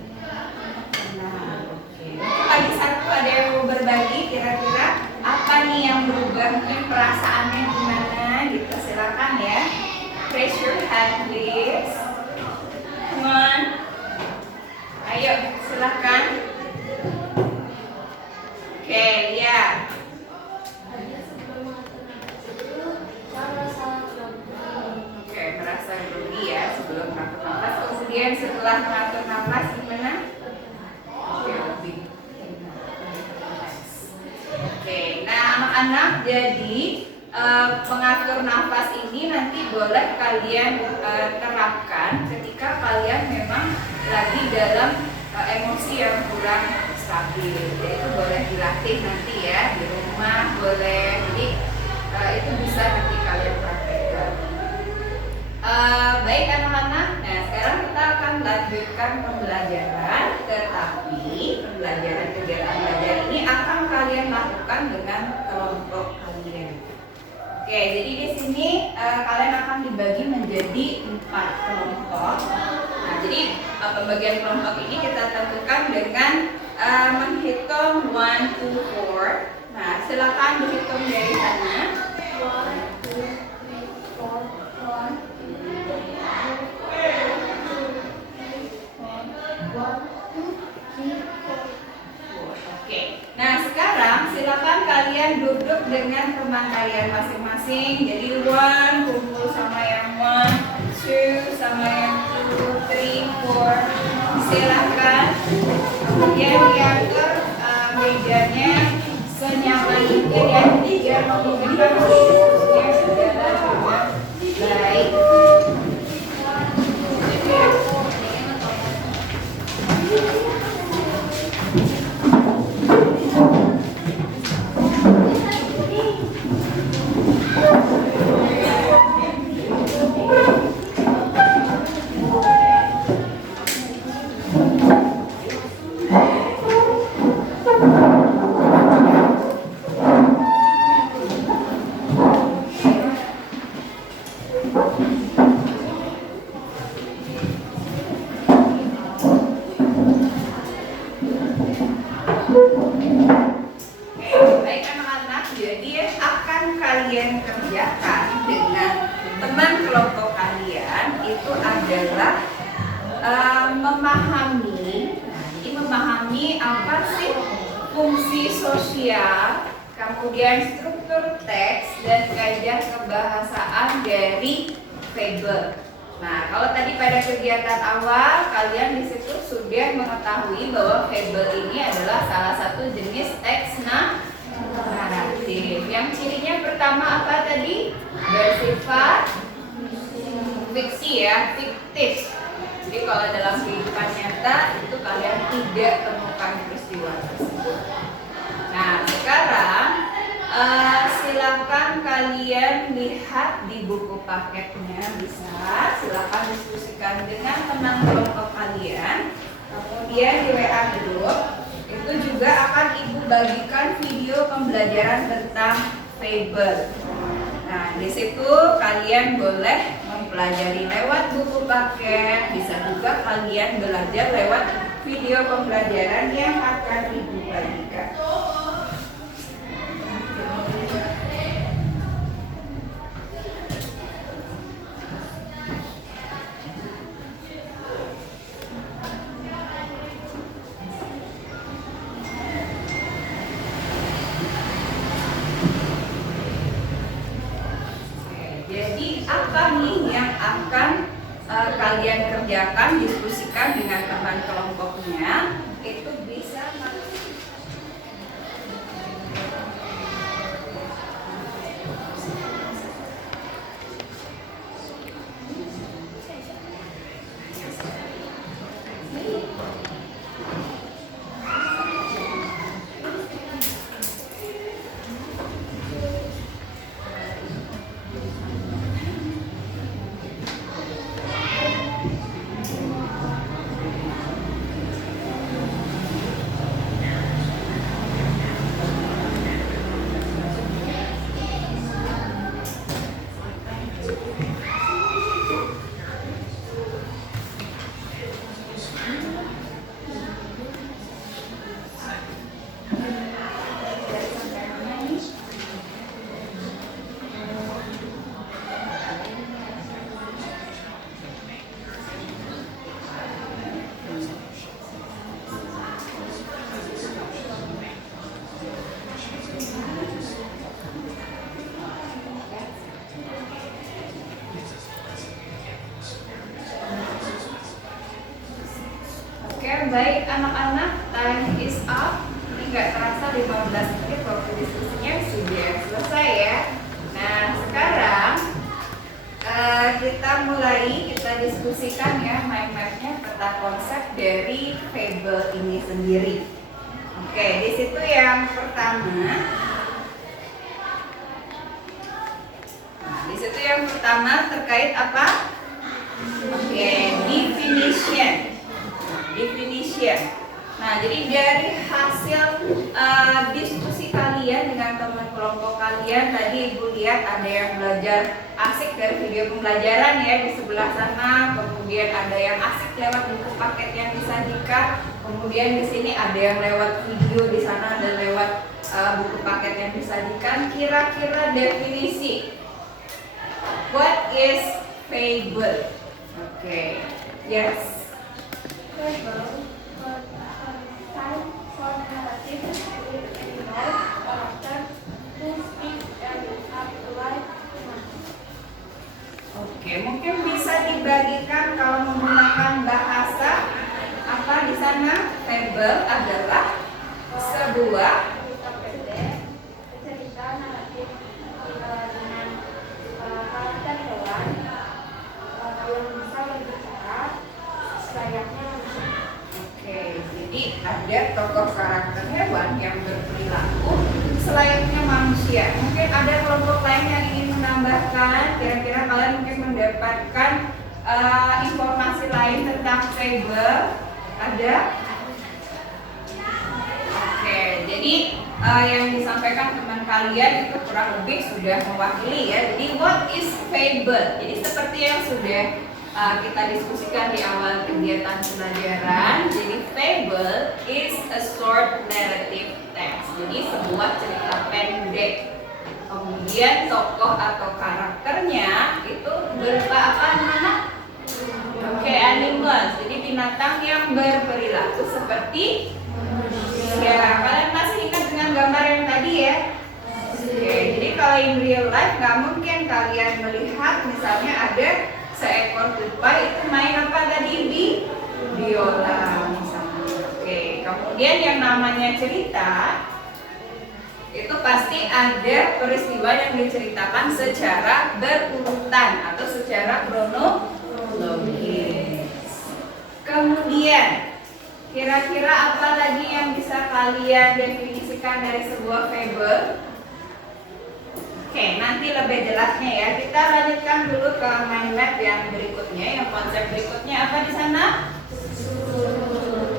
tenang. Oke, lagi satu ada yang mau berbagi kira-kira apa nih yang berubah, mungkin perasaannya gimana gitu, silakan ya. Raise your hand please. Come on. Ayo, silakan. Oke, ya. Tadi sebelum mengatur nafas itu saya merasa grogi. Oke, merasa grogi ya sebelum mengatur nafas. Kemudian setelah mengatur nafas gimana? Oke, lebih. Oke, nah anak-anak, jadi mengatur nafas ini nanti boleh kalian terapkan ketika kalian memang lagi dalam emosi yang kurang stabil. Jadi itu boleh dilatih nanti ya di rumah, boleh. Jadi itu bisa nanti kalian praktekkan. Baik anak-anak, nah sekarang kita akan lanjutkan pembelajaran, tetapi pembelajaran kegiatan belajar ini akan kalian lakukan dengan kelompok kalian. Oke, jadi di sini kalian akan dibagi menjadi 4 kelompok. Nah, jadi pembagian kelompok ini kita tentukan dengan menghitung 1, 2, 4. Nah, silakan dihitung dari sana. 1, 2, 3, 4, 1, 2, 3, 4. Oke. Nah, sekarang silakan kalian duduk dengan teman kalian masing-masing. Jadi 1 kumpul sama yang 1, 2 sama yang 2, 3, 4. Silakan. Kemudian diatur mejanya senyaman mungkin ya, biar memudahkan diskusinya berjalan dengan baik. Oke. fungsi sosial, kemudian struktur teks dan kaidah kebahasaan dari fable. Nah, kalau tadi pada kegiatan awal kalian di situ sudah mengetahui bahwa fable ini adalah salah satu jenis teks naratif. Yang cirinya pertama apa tadi? Bersifat fiksi ya, fiktif. Jadi kalau dalam kehidupan nyata itu kalian tidak temukan peristiwa tersebut. Nah, sekarang silakan kalian lihat di buku paketnya, bisa silakan diskusikan dengan teman kelompok kalian. Kemudian di WA group itu juga akan ibu bagikan video pembelajaran tentang fable. Nah, di situ kalian boleh mempelajari lewat buku paket, bisa juga kalian belajar lewat video pembelajaran yang akan ibu bagikan. Jadi apa nih yang akan kalian kerjakan, diskusikan dengan teman kelompoknya, itu bisa baik anak-anak, time is up. Ini nggak terasa 15 menit waktu diskusinya sudah selesai ya. Nah, sekarang kita diskusikan ya mind mapnya, peta konsep dari fable ini sendiri. Oke, di situ yang pertama. Nah, di situ yang pertama terkait apa? Oke, definition. Nah, jadi dari hasil diskusi kalian dengan teman kelompok kalian, tadi ibu lihat ada yang belajar asik dari video pembelajaran ya di sebelah sana, kemudian ada yang asik lewat buku paket yang disajikan, kemudian di sini ada yang lewat video di sana dan lewat buku paket yang disajikan. Kira-kira definisi what is fable? Oke, yes. Fable, time for narrative with animals, character, who speak and have life. Oke, mungkin bisa dibagikan kalau menggunakan bahasa apa di sana? Fable adalah sebuah Cerita pendek, cerita naratif dengan karakter hewan yang bisa berbicara layaknya manusia. Oke, jadi ada tokoh karakter hewan yang berperilaku selayaknya manusia. Mungkin ada kelompok lain yang ingin menambahkan, kira-kira kalian mungkin mendapatkan informasi lain tentang fable. Ada? Oke, jadi yang disampaikan teman kalian itu kurang lebih sudah mewakili ya. Jadi what is fable? Jadi seperti yang sudah kita diskusikan di awal kegiatan pembelajaran. Jadi fable is a short narrative text. Jadi sebuah cerita pendek. Kemudian tokoh atau karakternya itu berupa apa anak-anak? Oke, animals. Jadi di binatang yang berperilaku seperti manusia. Kalian masih ingat dengan gambar yang tadi ya? Oke, jadi kalau in real life nggak mungkin kalian melihat misalnya ada seekor tupai itu main apa tadi biola misalnya. Oke, kemudian yang namanya cerita itu pasti ada peristiwa yang diceritakan secara berurutan atau secara kronologis. Kemudian kira-kira apa lagi yang bisa kalian definisikan dari sebuah fable? Oke, nanti lebih jelasnya ya. Kita lanjutkan dulu ke mind map yang berikutnya. Yang konsep berikutnya apa di sana?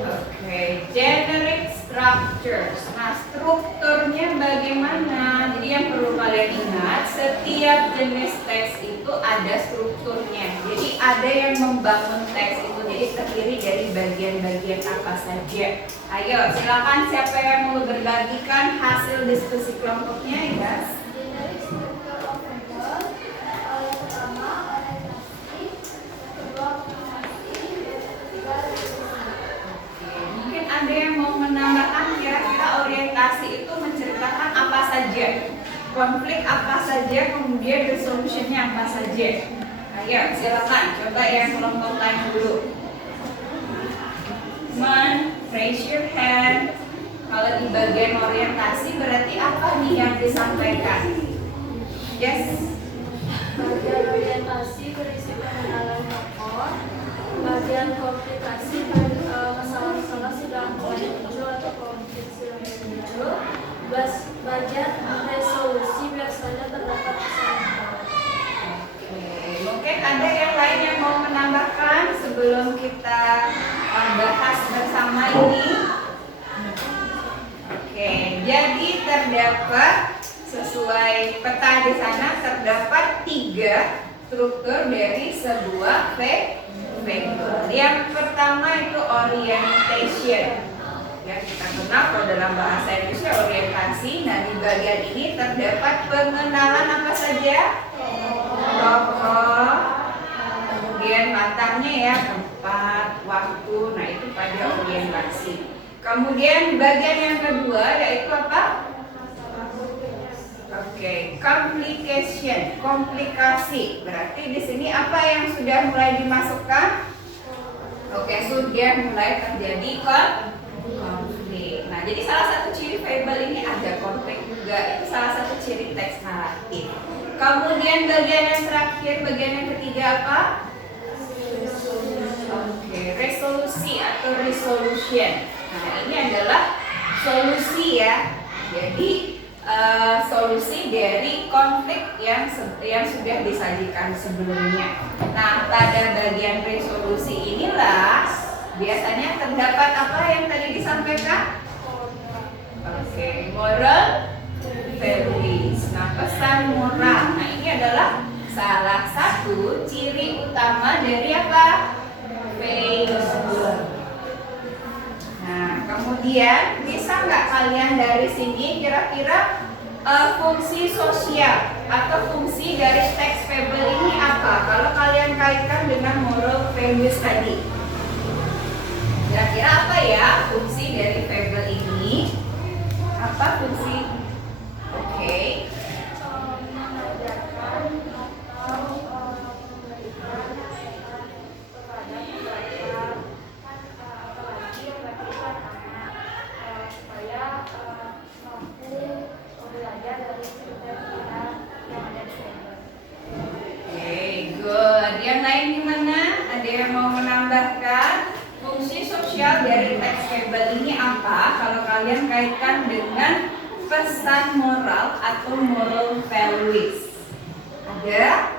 Oke, generic structures. Nah, strukturnya bagaimana? Jadi yang perlu kalian ingat, setiap jenis teks itu ada strukturnya. Jadi ada yang membangun teks itu. Jadi terdiri dari bagian-bagian apa saja. Ayo, silakan siapa yang mau berbagikan hasil diskusi kelompoknya ya? Generic structure of fable, yang pertama orientasi, kedua formasi, ketiga resolusi. Mungkin ada yang mau menambahkan kira-kira orientasi itu menceritakan apa saja, konflik apa saja, kemudian resolutionnya apa saja. Ayo silakan, coba yang kelompok lain dulu. Raise your hand. Kalau di bagian orientasi berarti apa nih yang disampaikan? Yes. Bagian orientasi berisi pengenalan tokoh, bagian komplikasi masalah-masalah sudah mulai muncul atau konflik sudah mulai muncul, bagian resolusi biasanya terdapat kesalahan. Mungkin ada yang lain yang mau menambahkan sebelum kita bahas bersama ini. Oke, jadi terdapat sesuai peta di sana terdapat 3 struktur dari sebuah fable. Yang pertama itu orientation. Ya, kita kenal kalau dalam bahasa Indonesia orientasi. Nah, di bagian ini terdapat pengenalan apa saja? Tokoh, kemudian latarnya ya, tempat, waktu. Nah, itu pada orientasi. Kemudian bagian yang kedua yaitu apa? Oke, complication, komplikasi. Berarti di sini apa yang sudah mulai dimasukkan? Oke, sudah mulai terjadi konflik. Nah, jadi salah satu ciri fable ini ada konflik juga. Itu salah satu ciri teks naratif. Kemudian bagian yang terakhir, bagian yang ketiga apa? Oke, resolusi atau resolution. Nah, ini adalah solusi ya. Jadi solusi dari konflik yang sudah disajikan sebelumnya. Nah, pada bagian resolusi inilah biasanya terdapat apa yang tadi disampaikan? Oke, moral values. Nah, pesan moral. Nah, ini adalah salah satu ciri utama dari apa? Facebook. Nah, kemudian bisa nggak kalian dari sini kira-kira fungsi sosial atau fungsi dari teks fable ini apa? Kalau kalian kaitkan dengan moral values tadi, kira-kira apa ya fungsi dari fable ini? Apa fungsi? Oke. Mengajarkan atau memberikan nasihat kepada pembaca, apalagi yang baca anak, supaya mampu belajar dari cerita-cerita yang ada di fable. Oke, good. Yang lain gimana? Ada yang mau menambahkan fungsi sosial dari teks fable ini apa? Kalau kalian kaitkan dengan pesan moral atau moral values, ada?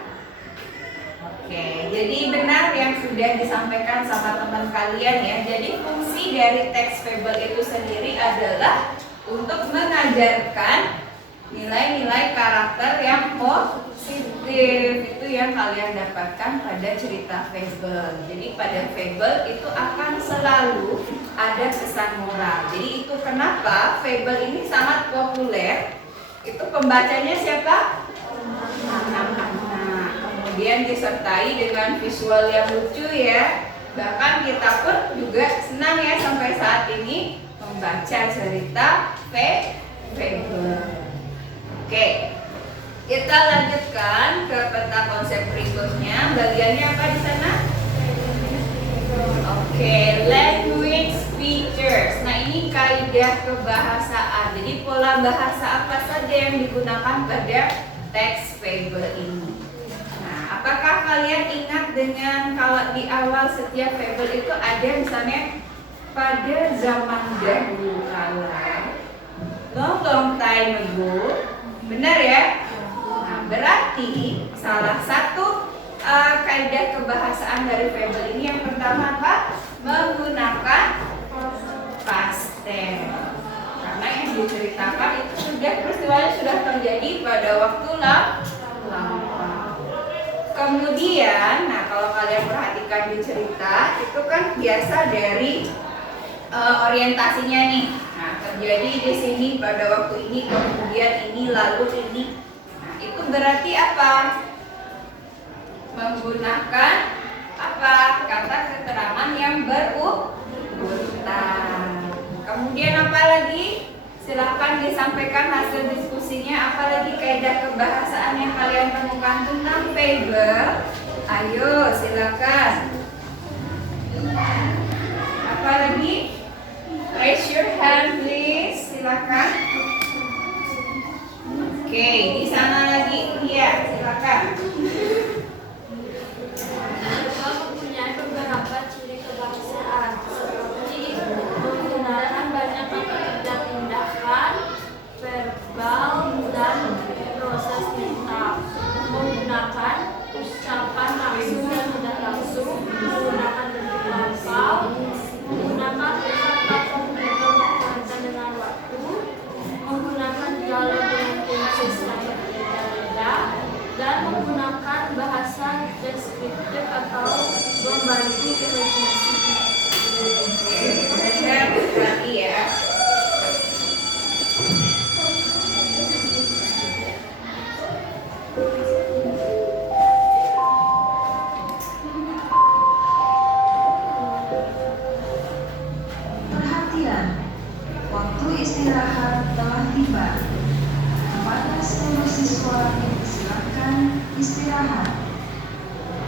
Oke, jadi benar yang sudah disampaikan sama teman kalian ya. Jadi fungsi dari teks fable itu sendiri adalah untuk mengajarkan nilai-nilai karakter yang positif. Itu yang kalian dapatkan pada cerita fable. Jadi pada fable itu akan selalu ada pesan moral. Jadi itu kenapa fable ini sangat populer. Itu pembacanya siapa? Anak-anak. Kemudian disertai dengan visual yang lucu ya. Bahkan kita pun juga senang ya sampai saat ini membaca cerita fable. Oke, kita lanjutkan ke peta konsep berikutnya. Bagiannya apa di sana? Oke, language features. Nah, ini kaidah kebahasaan. Jadi pola bahasa apa saja yang digunakan pada teks fable ini. Nah, apakah kalian ingat dengan kalau di awal setiap fable itu ada misalnya pada zaman dahulu kala, long time ago, benar ya? Nah, berarti salah satu kaidah kebahasaan dari fable ini yang pertama apa? Menggunakan past tense. Karena yang diceritakan itu sudah peristiwanya sudah terjadi pada waktu lampau. Kemudian, nah kalau kalian perhatikan di cerita itu kan biasa dari orientasinya nih. Nah, terjadi di sini pada waktu ini, kemudian ini, lalu ini. Nah, itu berarti apa? Menggunakan apa? Kata keterangan yang berurutan. Kemudian apa lagi? Silakan disampaikan hasil diskusinya. Apa lagi kaidah kebahasaan yang kalian temukan tentang fable? Ayo, silakan. Apa lagi? Raise your hand please. Silakan. Oke, di sana lagi. Iya, silakan. Fable mempunyai beberapa ciri kebahasaan seperti menggunakan banyak tindakan verbal dan proses mental, menggunakan ucapan langsung dan tidak langsung, menggunakan detik lampau, menggunakan kata penghubung berkaitan dengan waktu, menggunakan dialog dengan tenses yang berbeda-beda, dan menggunakan bahasa deskriptif atau membantu imajinasi. Benar sekali ya. Perhatian, waktu istirahat telah tiba. Kepada seluruh siswa, silakan istirahat.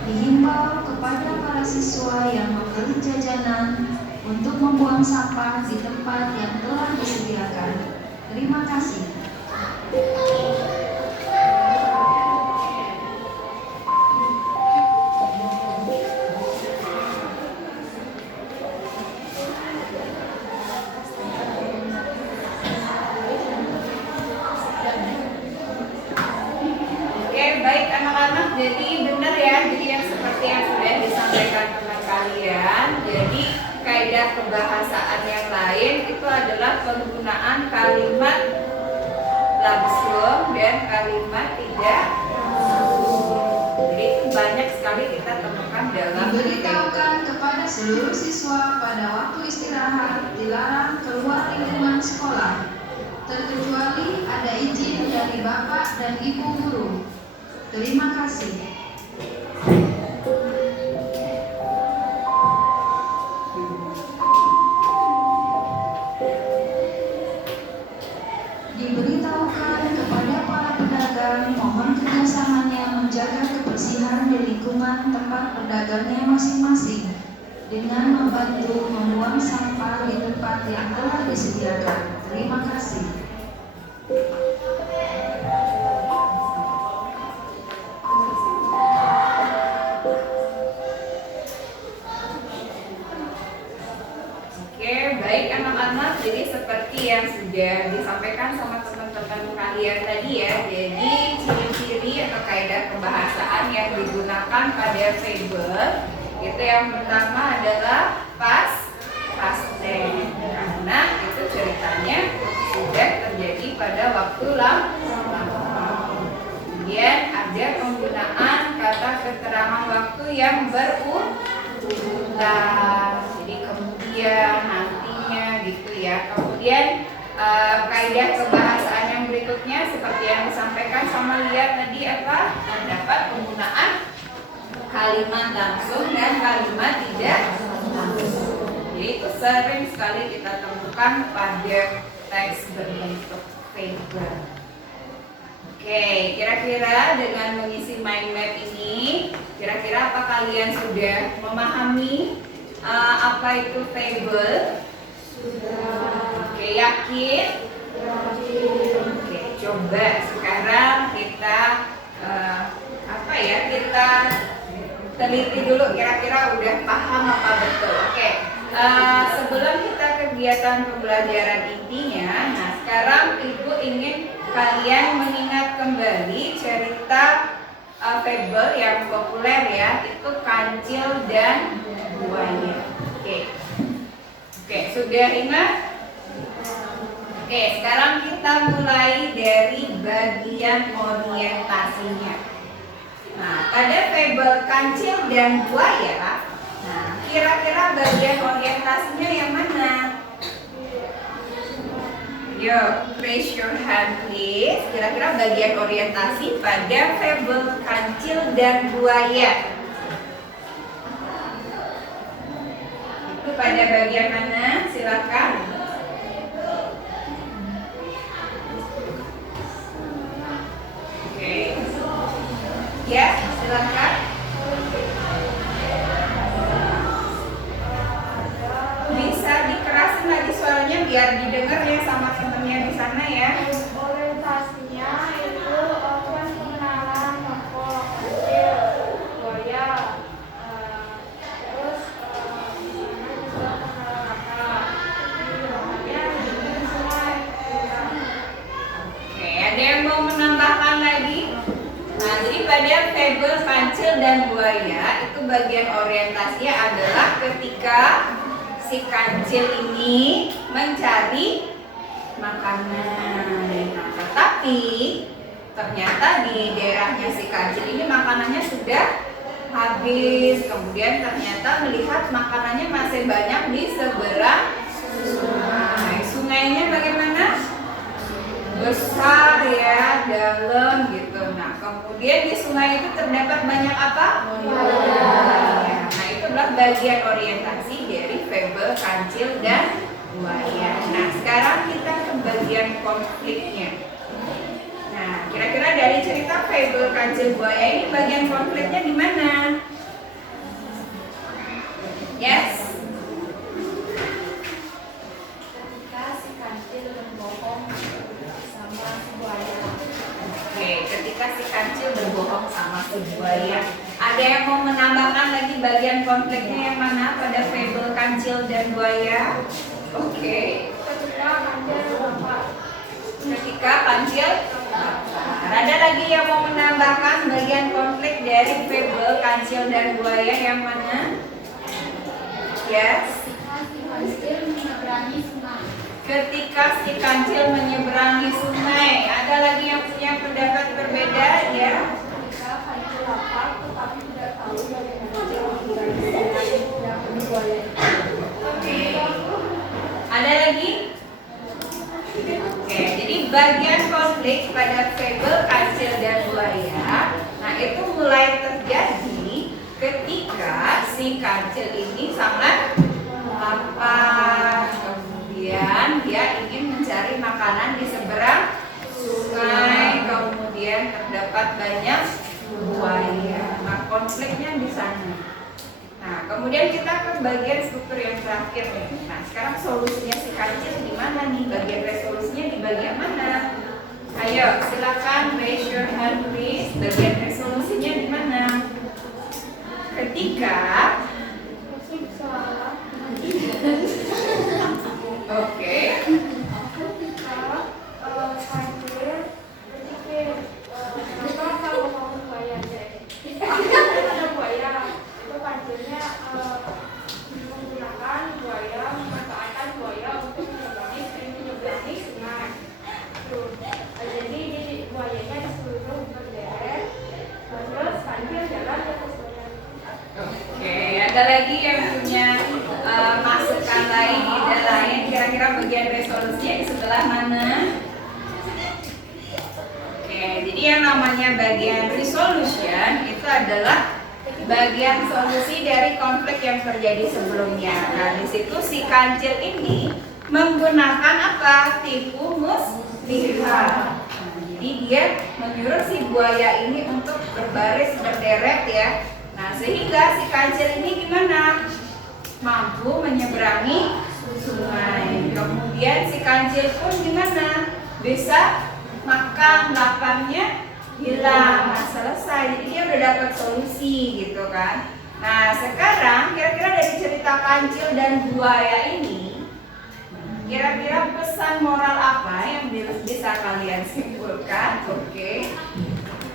Dihimbau kepada para siswa yang membeli jajanan untuk membuang sampah di tempat yang telah disediakan. Terima kasih. Oke, baik anak-anak. Jadi benar ya. Jadi yang seperti yang sudah disampaikan teman kalian. Jadi kaidah kebahasaan yang lain itu adalah penggunaan kalimat langsung dan kalimat tidak langsung. Jadi itu banyak sekali kita temukan dalam Diberitahukan kepada seluruh siswa pada waktu istirahat dilarang keluar lingkungan sekolah, terkecuali ada izin dari Bapak dan Ibu guru. Terima kasih. Diberitahukan kepada para pedagang mohon kerjasamanya menjaga kebersihan di lingkungan tempat pedagangnya masing-masing dengan membantu membuang sampah di tempat yang telah disediakan. Terima kasih. Oke, baik anak-anak. Jadi seperti yang sudah disampaikan sama teman-teman kalian tadi ya. Jadi ciri-ciri atau kaidah kebahasaan yang digunakan pada fable itu yang pertama adalah past tense. Karena itu ceritanya sudah terjadi pada waktu lampau. Kemudian ada penggunaan kata keterangan waktu yang berurutan. Jadi kemudian, nantinya gitu ya. Kemudian kaidah kebahasaan yang berikutnya seperti yang disampaikan sama Lia tadi apa? Terdapat penggunaan kalimat langsung dan kalimat tidak langsung. Jadi itu sering sekali kita temukan pada teks berbentuk fable. Oke, kira-kira dengan mengisi mind map ini, kira-kira apa kalian sudah memahami apa itu fable? Sudah. Oke, yakin? Oke, coba sekarang kita kita teliti dulu kira-kira udah paham apa betul. Oke, sebelum kita kegiatan pembelajaran intinya, nah sekarang Ibu ingin kalian mengingat kembali cerita fable yang populer ya, itu Kancil dan Buaya. Oke, sudah ingat? Oke, sekarang kita mulai dari bagian orientasinya. Nah, pada fable Kancil dan Buaya, nah kira-kira bagian orientasinya yang mana? Yo, raise your hand please. Kira-kira bagian orientasi pada fable Kancil dan Buaya itu pada bagian mana? Silakan. Oke. Ya, silakan. Bisa dikerasin lagi suaranya biar didengar ya sama temennya di sana ya. Orientasinya itu pengenalan tokoh Kancil, Buaya, terus di sana juga pengenalan Oke, ada yang mau menambahkan lagi? Nah, jadi pada fable Kancil dan Buaya itu bagian orientasinya adalah ketika si Kancil ini mencari makanan. Nah, tetapi ternyata di daerahnya si Kancil ini makanannya sudah habis. Kemudian ternyata melihat makanannya masih banyak di seberang sungai. Sungainya bagaimana? Besar ya, dalam gitu. Nah, kemudian di sungai itu terdapat banyak apa? Buaya. Nah, itu adalah bagian orientasi dari fable Kancil dan Buaya. Nah, sekarang kita ke bagian konfliknya. Nah, kira-kira dari cerita fable Kancil Buaya ini bagian konfliknya di mana? Yes. Ketika si Kancil berbohong sama si Buaya. Ada yang mau menambahkan lagi bagian konfliknya yang mana pada fable Kancil dan Buaya? Oke. ketika Kancil lapar. Ketika Kancil lapar. Ada lagi yang mau menambahkan bagian konflik dari fable Kancil dan Buaya yang mana? Yes. Kancil menyeberangi sungai. Ketika si Kancil menyeberangi sungai. Ada lagi yang punya pendapat berbeda ya? Ketika Kancil lapar tetapi tidak tahu bagaimana cara menyeberangi yang Buaya. Oke. Ada lagi? Oke, jadi bagian konflik pada fable Kancil dan Buaya, nah itu mulai terjadi ketika si Kancil ini sangat lapar. Kemudian dia ingin mencari makanan di seberang sungai. Kemudian terdapat banyak buaya. Nah, konfliknya di sana. Nah, kemudian kita ke bagian struktur yang terakhir nih. Nah, sekarang solusinya si Kancil di mana nih? Bagian resolusinya di bagian mana? Ayo, silakan raise your hand please. Bagian resolusinya di mana? Ketika Oke. Oke, ada lagi yang punya masukan lain, ide lain, kira-kira bagian resolusinya di sebelah mana? Oke, jadi yang namanya bagian resolution itu adalah bagian solusi dari konflik yang terjadi sebelumnya. Nah, di situ si kancil ini menggunakan apa? Tipu muslihat. Jadi dia menyuruh si buaya ini untuk berbaris berderet ya. Nah, sehingga si kancil ini gimana? Mampu menyeberangi sungai. Kemudian si kancil pun gimana? Bisa makan, laparnya hilang. Nah, selesai. Jadi dia udah dapat solusi gitu kan. Nah, sekarang kira-kira dari cerita kancil dan buaya ini, kira-kira pesan moral apa yang bisa kalian simpulkan? Oke.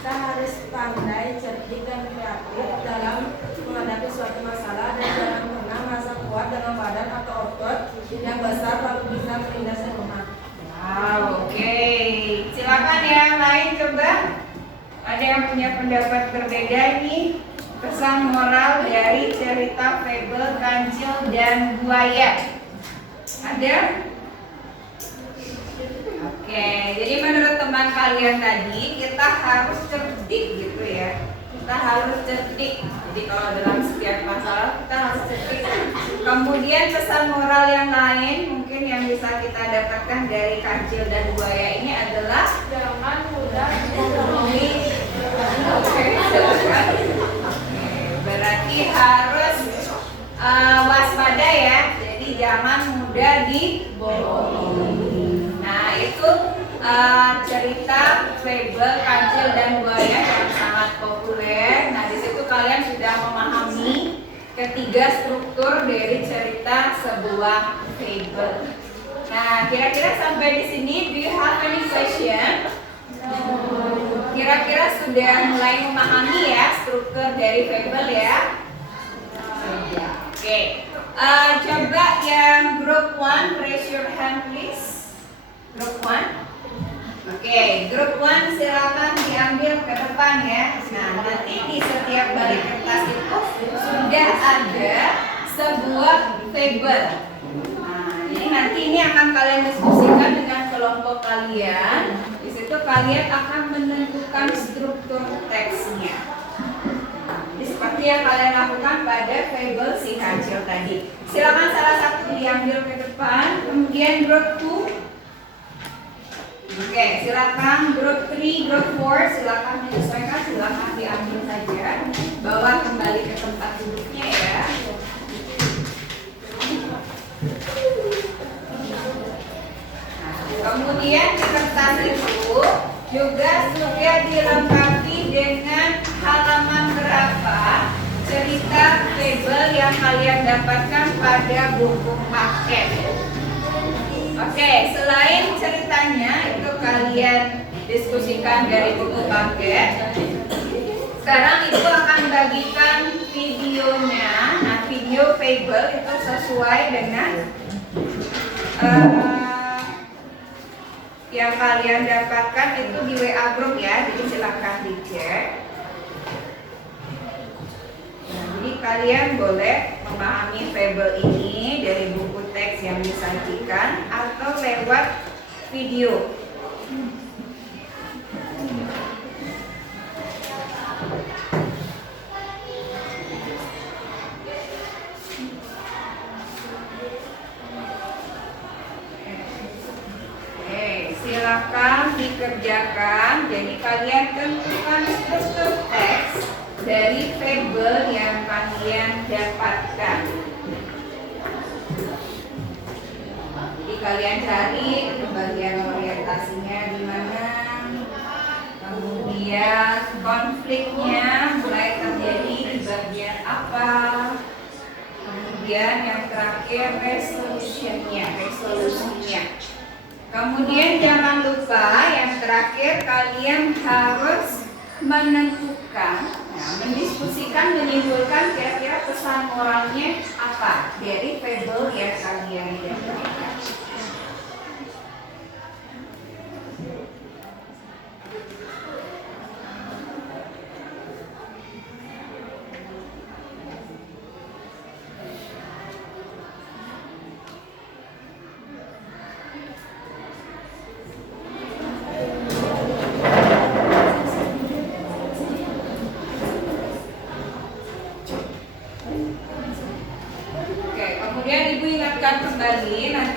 Kita harus pandai, cerdik, dan kreatif dalam menghadapi suatu masalah dan jangan pernah merasa kuat dengan badan atau otot yang besar lalu bisa menindas yang lemah. Wow, oke. Silakan yang lain coba. Ada yang punya pendapat berbeda nih? Pesan moral dari cerita fabel kancil dan buaya. Ada? Oke, jadi menurut teman kalian tadi kita harus cerdik gitu ya. Kita harus cerdik. Jadi kalau dalam setiap masalah kita harus cerdik. Kemudian pesan moral yang lain mungkin yang bisa kita dapatkan dari kancil dan buaya ini adalah Jangan mudah membohongi. Oke, silakan. Oke, berarti harus waspada ya. Jadi jangan mudah dibohongi. Nah, itu cerita fabel kancil dan buaya yang sangat populer. Nah, di situ kalian sudah memahami ketiga struktur dari cerita sebuah fabel. Nah, kira-kira sampai di sini, do you have any question? Kira-kira sudah mulai memahami ya struktur dari fabel ya? Oke. Coba yang group 1 raise your hand please. Group 1. Oke, grup 1 silakan diambil ke depan ya. Nah, nanti di setiap balik kertas itu sudah ada sebuah fabel. Nah, jadi nanti ini akan kalian diskusikan dengan kelompok kalian. Di situ kalian akan menentukan struktur teksnya. Jadi seperti yang kalian lakukan pada fabel si kancil tadi. Silakan salah satu diambil ke depan. Kemudian grup 2. Oke, silakan grup 3, grup 4, silakan menyesuaikan, silakan diambil saja, bawa kembali ke tempat duduknya ya. Nah, kemudian di kertas itu juga sudah dilengkapi dengan halaman berapa cerita fabel yang kalian dapatkan pada buku paket. Oke, selain ceritanya itu kalian diskusikan dari buku paket. Sekarang Ibu akan bagikan videonya. Nah, video fabel itu sesuai dengan yang kalian dapatkan itu di WA group ya. Jadi silakan dicek. Nah, jadi kalian boleh memahami fabel ini dari buku teks yang disajikan atau lewat video. Oke, silakan dikerjakan. Jadi kalian tentukan struktur teks dari fabel yang kalian dapatkan. Jadi kalian cari bagian orientasinya di mana, kemudian konfliknya mulai terjadi di bagian apa, kemudian yang terakhir resolusinya. Kemudian jangan lupa yang terakhir kalian harus menentukan, mendiskusikan, menyimpulkan kira-kira pesan moralnya apa dari fabel yang kalian dapatkan.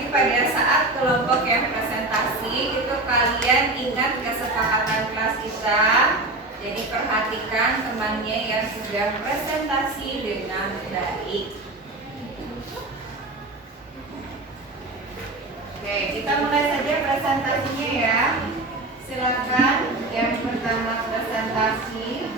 nanti pada saat kelompok yang presentasi itu kalian ingat kesepakatan kelas kita. Jadi perhatikan temannya yang sudah presentasi dengan baik. Oke, kita mulai saja presentasinya ya. Silakan yang pertama presentasi.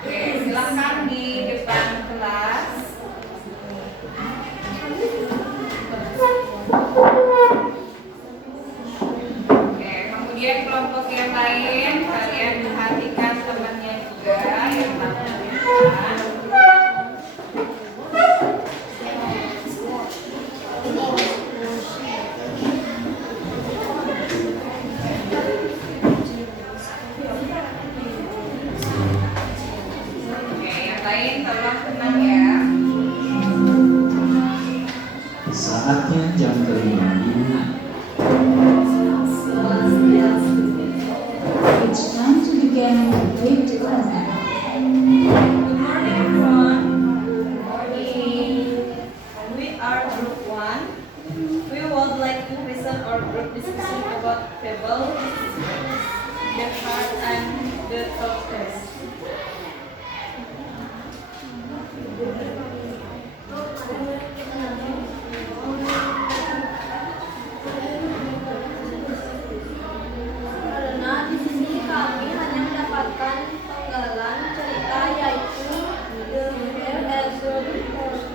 Oke, silakan di depan kelas. Oke, kemudian kelompok yang lain kalian perhatikan temannya juga yang melakukan. Oke, yang lain tolong tenang ya. Saatnya jam kelima dimulai. It's time to begin the fifth lesson. Good morning, everyone. We are Group 1. We would like to present our group discussion about fable, the heart, and the tortoise. Karena di sini kami hanya mendapatkan penggalan cerita yaitu The Hare and the Tortoise,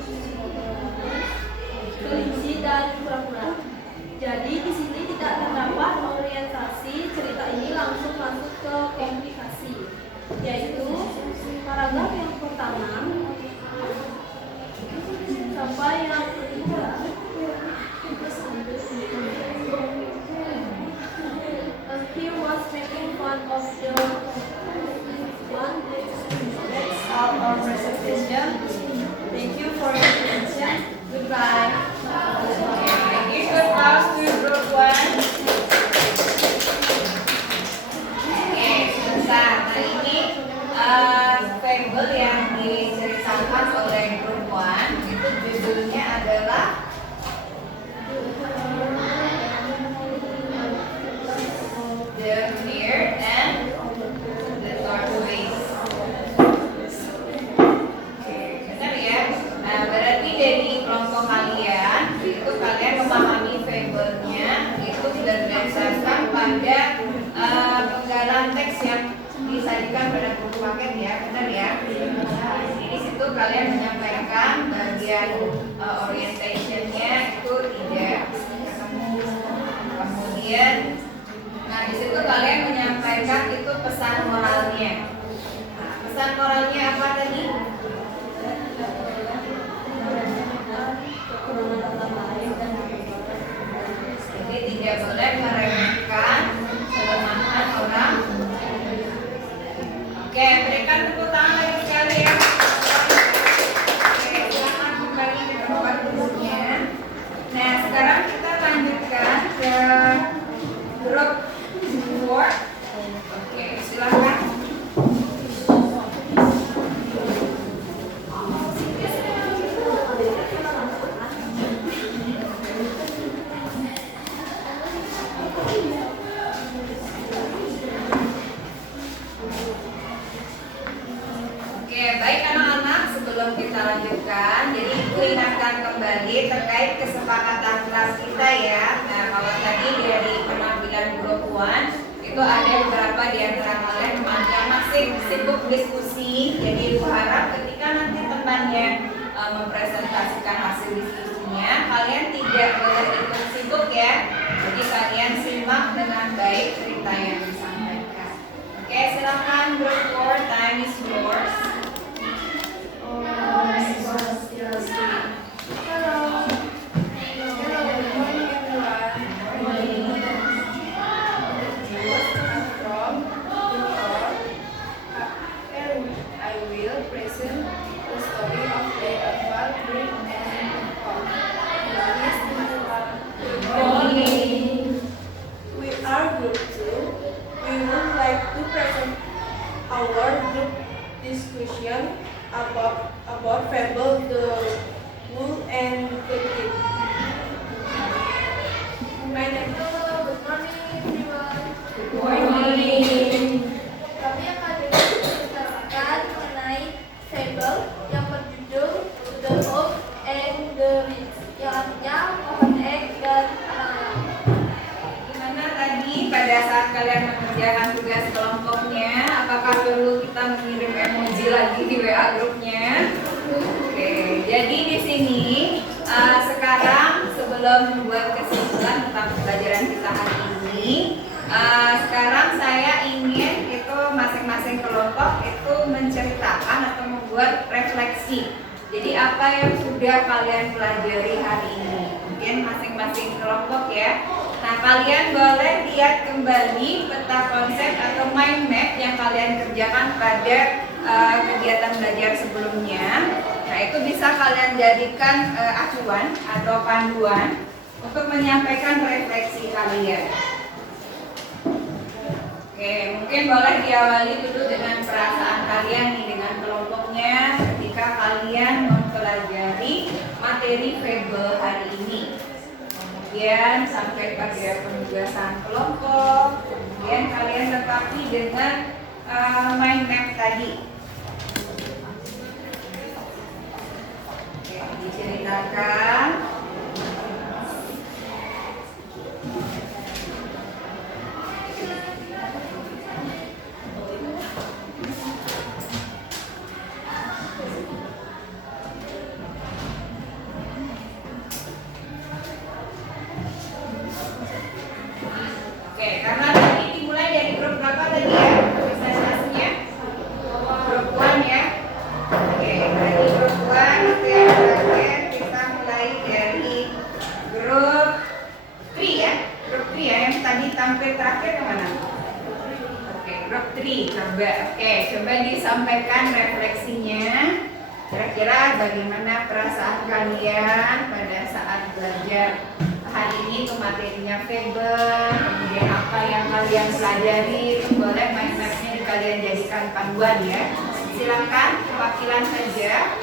kelinci dan kura-kura. Jadi di sini tidak terdapat orientasi cerita ini langsung masuk ke komplikasi, yaitu paragraf yang pertama sampai yang ketiga. He was making fun of the one. That's all our presentation. Thank you for your attention. Goodbye. Give applause to Group 1. Oke, sebentar. Nah ini fable yang diceritakan oleh Group 1 itu judulnya adalah The Hare and the Tortoise. Oke, benar ya. Nah, berarti dari kelompok kalian itu kalian memahami fable-nya itu berdasarkan pada penggalan teks yang disajikan pada buku paket ya, benar ya. Nah, di situ kalian menyampaikan bagian orientation-nya itu tidak. Kemudian, nah di situ kalian menyampaikan itu pesan moralnya. Nah, pesan moralnya apa tadi? Jadi tidak boleh meremehkan kelemahan orang. Oke, berikan tepuk tangan lagi sekali ya. Oke, silakan kembali ke tempat duduknya. Nah, sekarang kita lanjutkan ke grup 4. Oke, silakan. Oke, baik anak-anak, sebelum kita lanjutkan, jadi ibu ingatkan kembali terkait kesepakatan kelas kita ya. Nah, kalau tadi dari penampilan grup 1 itu ada beberapa di antara kalian yang masih sibuk diskusi. Jadi ibu harap ketika nanti temannya mempresentasikan hasil diskusinya, kalian tidak boleh ikut sibuk ya. Jadi kalian simak dengan baik cerita yang disampaikan. Oke, silakan grup 4, time is yours. The kalian mengerjakan tugas kelompoknya, apakah perlu kita mengirim emoji lagi di WA grupnya? Oke, jadi di sini sekarang sebelum membuat kesimpulan tentang pelajaran kita hari ini, sekarang saya ingin itu masing-masing kelompok itu menceritakan atau membuat refleksi. Jadi apa yang sudah kalian pelajari hari ini? Mungkin masing-masing kelompok ya. Nah, kalian boleh lihat kembali peta konsep atau mind map yang kalian kerjakan pada kegiatan belajar sebelumnya. Nah, itu bisa kalian jadikan acuan atau panduan untuk menyampaikan refleksi kalian. Oke, mungkin boleh diawali dulu dengan perasaan kalian nih, dengan kelompoknya ketika kalian mempelajari materi fable hari ini. Kemudian sampai pada penugasan kelompok, kemudian kalian lengkapi dengan mind map tadi. Oke, diceritakan. Karena tadi dimulai dari grup berapa tadi ya? Presentasinya? Grup 1 ya. Oke, dari grup 1 itu yang terakhir kita mulai dari grup 3 ya. Grup 3 ya, yang tadi tampil terakhir kemana? Oke, grup 3 coba. Oke, coba disampaikan refleksinya. Kira-kira bagaimana perasaan kalian pada saat belajar hari ini ke materinya fable, kemudian apa yang kalian pelajari, itu boleh mind map-nya kalian jadikan panduan ya. Silakan perwakilan saja.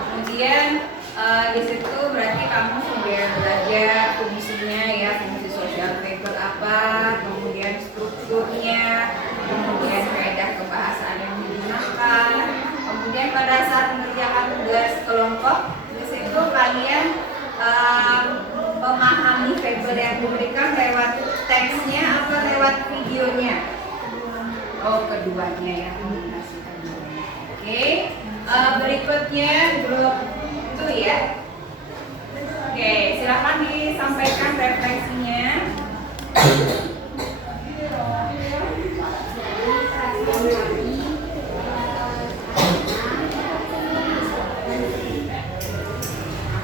Kemudian di situ berarti kamu sudah belajar fungsinya ya, fungsi sosial fable apa, kemudian strukturnya, kemudian kaidah kebahasaan yang digunakan. Kemudian pada saat mengerjakan tugas kelompok, di situ kalian memahami fable yang diberikan lewat teksnya atau lewat videonya. Oh, keduanya ya, kombinasikan. Oke, berikutnya grup 2 ya. Oke, silakan disampaikan refleksinya.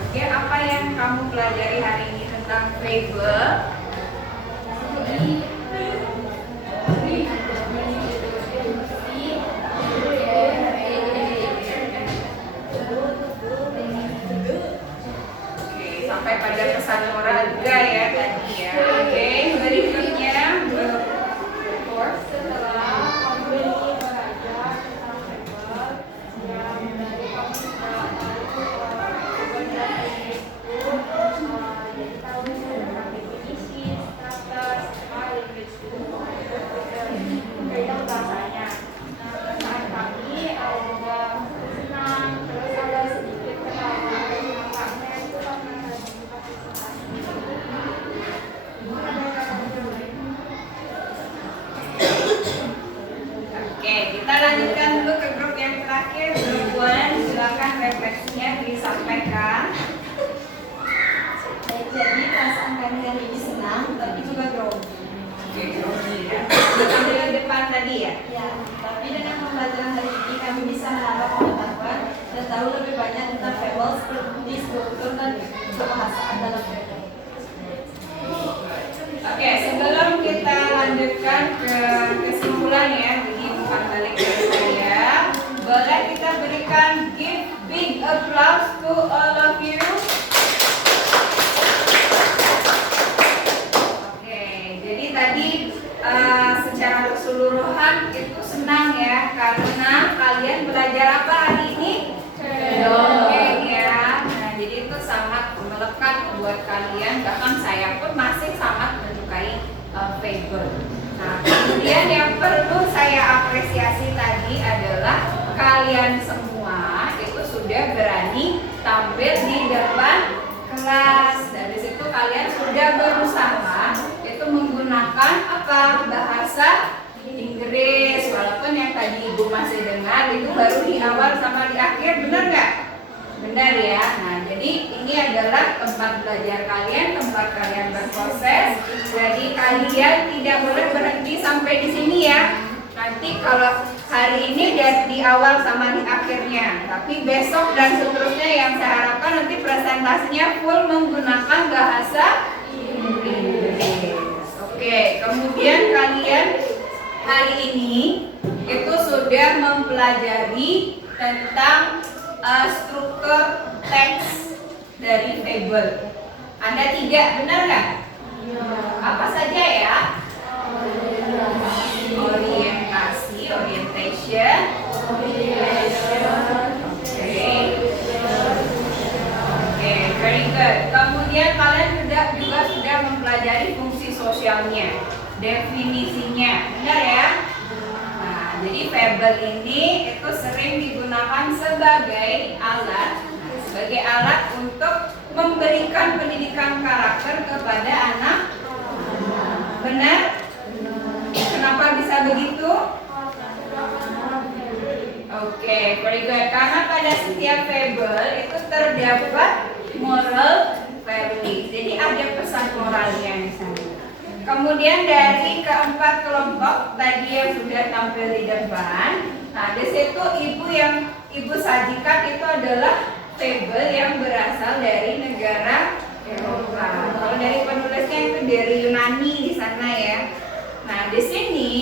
Oke, apa yang kamu pelajari hari ini tentang fable? Sampai pada pesan moral juga ya tadi ya. Oke, berikutnya grup 4. Setelah kamu ini belajar tentang fable, yang dari kamu sudah tahu belajar itu, jadi tahu tentang definisi, status, language itu, kaidah bahasanya. Nah, saat kami ada senang, terus ada sedikit ketawa, nampaknya itu karena Oke, kita lanjutkan dulu ke grup yang terakhir, grup 1. Silakan refleksinya disampaikan. Jadi perasaan kami hari ini senang, tapi juga grogi. Oke, grogi ya. Di depan tadi ya. Ya, tapi dengan pembelajaran hari ini kami bisa menambah pengetahuan dan tahu lebih banyak tentang fable seperti struktur dan kebahasaan dalam fable. Oke, sebelum kita lanjutkan ke kesimpulan ya, jadi bukan balik dari saya, boleh kita berikan give big applause to all of you. Oke, jadi tadi secara keseluruhan itu senang ya, karena kalian belajar apa hari ini? Dongeng ya. Nah, jadi itu sangat melekat buat kalian, bahkan saya pun masih sangat menyukai fable. Nah, kemudian yang perlu kalian semua itu sudah berani tampil di depan kelas. Dari situ kalian sudah berusaha itu menggunakan apa? Bahasa Inggris. Walaupun yang tadi Ibu masih dengar itu baru di awal sama di akhir, benar nggak? Benar ya. Nah, jadi ini adalah tempat belajar kalian, tempat kalian berproses. Jadi kalian tidak boleh berhenti sampai di sini ya. Nanti kalau hari ini di awal sama di akhirnya, tapi besok dan seterusnya yang saya harapkan nanti presentasinya full menggunakan bahasa Inggris. Oke, kemudian kalian hari ini itu sudah mempelajari tentang struktur teks dari fable. Ada 3, benar nggak? Apa saja ya? Orientasi, orientation. Oke, very good. Kemudian kalian juga sudah mempelajari fungsi sosialnya, definisinya, benar ya? Nah, jadi fable ini itu sering digunakan sebagai alat untuk memberikan pendidikan karakter kepada anak. Benar? Kenapa bisa begitu? Oke, very good. Karena pada setiap fable itu terdapat moral value. Jadi ada pesan moralnya di sana. Kemudian dari keempat kelompok tadi yang sudah tampil di depan, nah di situ yang ibu sajikan itu adalah fable yang berasal dari negara Eropa. Kalau dari penulisnya itu dari Yunani di sana ya. Nah di sini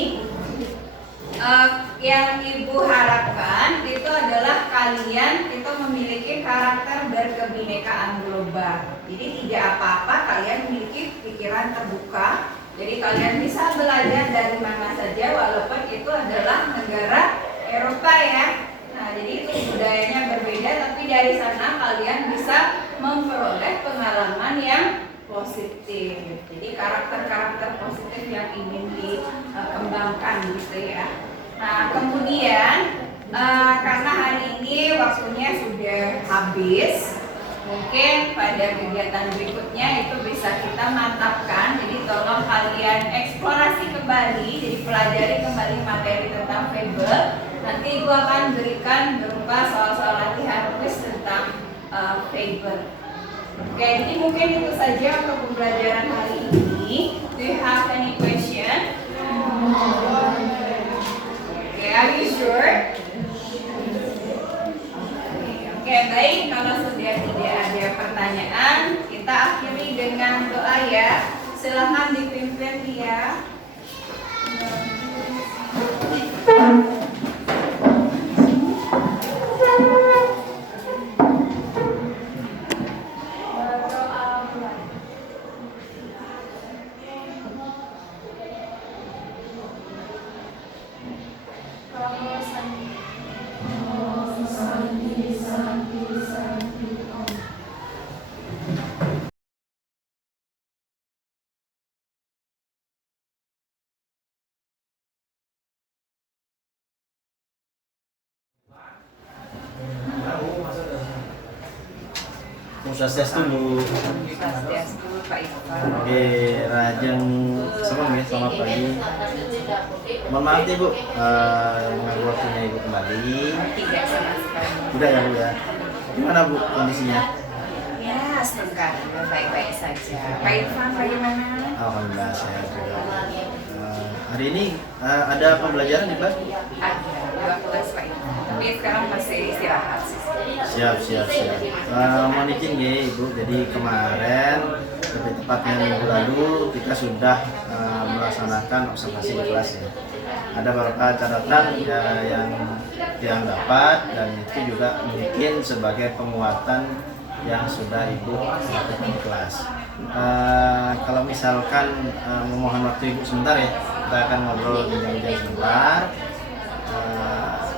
yang ibu harapkan itu adalah kalian itu memiliki karakter berkebinekaan global. Jadi tidak apa-apa kalian memiliki pikiran terbuka. Jadi kalian bisa belajar dari mana saja walaupun itu adalah negara Eropa ya. Nah jadi itu budayanya berbeda, tapi dari sana kalian bisa memperoleh pengalaman yang positif. Jadi karakter-karakter positif yang ingin dikembangkan gitu ya. Nah kemudian karena hari ini waktunya sudah habis, mungkin pada kegiatan berikutnya itu bisa kita mantapkan. Jadi tolong kalian eksplorasi kembali, jadi pelajari kembali materi tentang fable. Nanti Ibu akan berikan berupa soal-soal latihan kuis tentang fable. Oke, jadi mungkin itu saja untuk pembelajaran hari ini. Do you have any question? Okay, are you sure? Oke, baik. Kalau sudah tidak ada pertanyaan, kita akhiri dengan doa ya. Silakan dipimpin ya. Swastiastu. Swastiastu Pak Iqbal. Oke, Rajeng semua ya, selamat pagi. Mohon maaf nih Bu, mengganggu waktunya Ibu kembali. Tidak sama sekali. Tidak ya Bu ya. Gimana Bu kondisinya? Ya, sebentar, baik-baik saja. Pak Irfan bagaimana? Alhamdulillah sehat juga. Hari ini ada pembelajaran di kelas? Ada 2 kelas Pak Irfan. Tapi sekarang masih istirahat sih. Siap. Mohon izin ya Ibu, jadi kemarin lebih tepatnya minggu lalu kita sudah melaksanakan observasi di kelas ya. Ada beberapa catatan yang dapat dan itu juga mungkin sebagai penguatan yang sudah Ibu lakukan di kelas. Kalau misalkan memohon waktu Ibu sebentar ya, kita akan ngobrol bincang-bincang sebentar.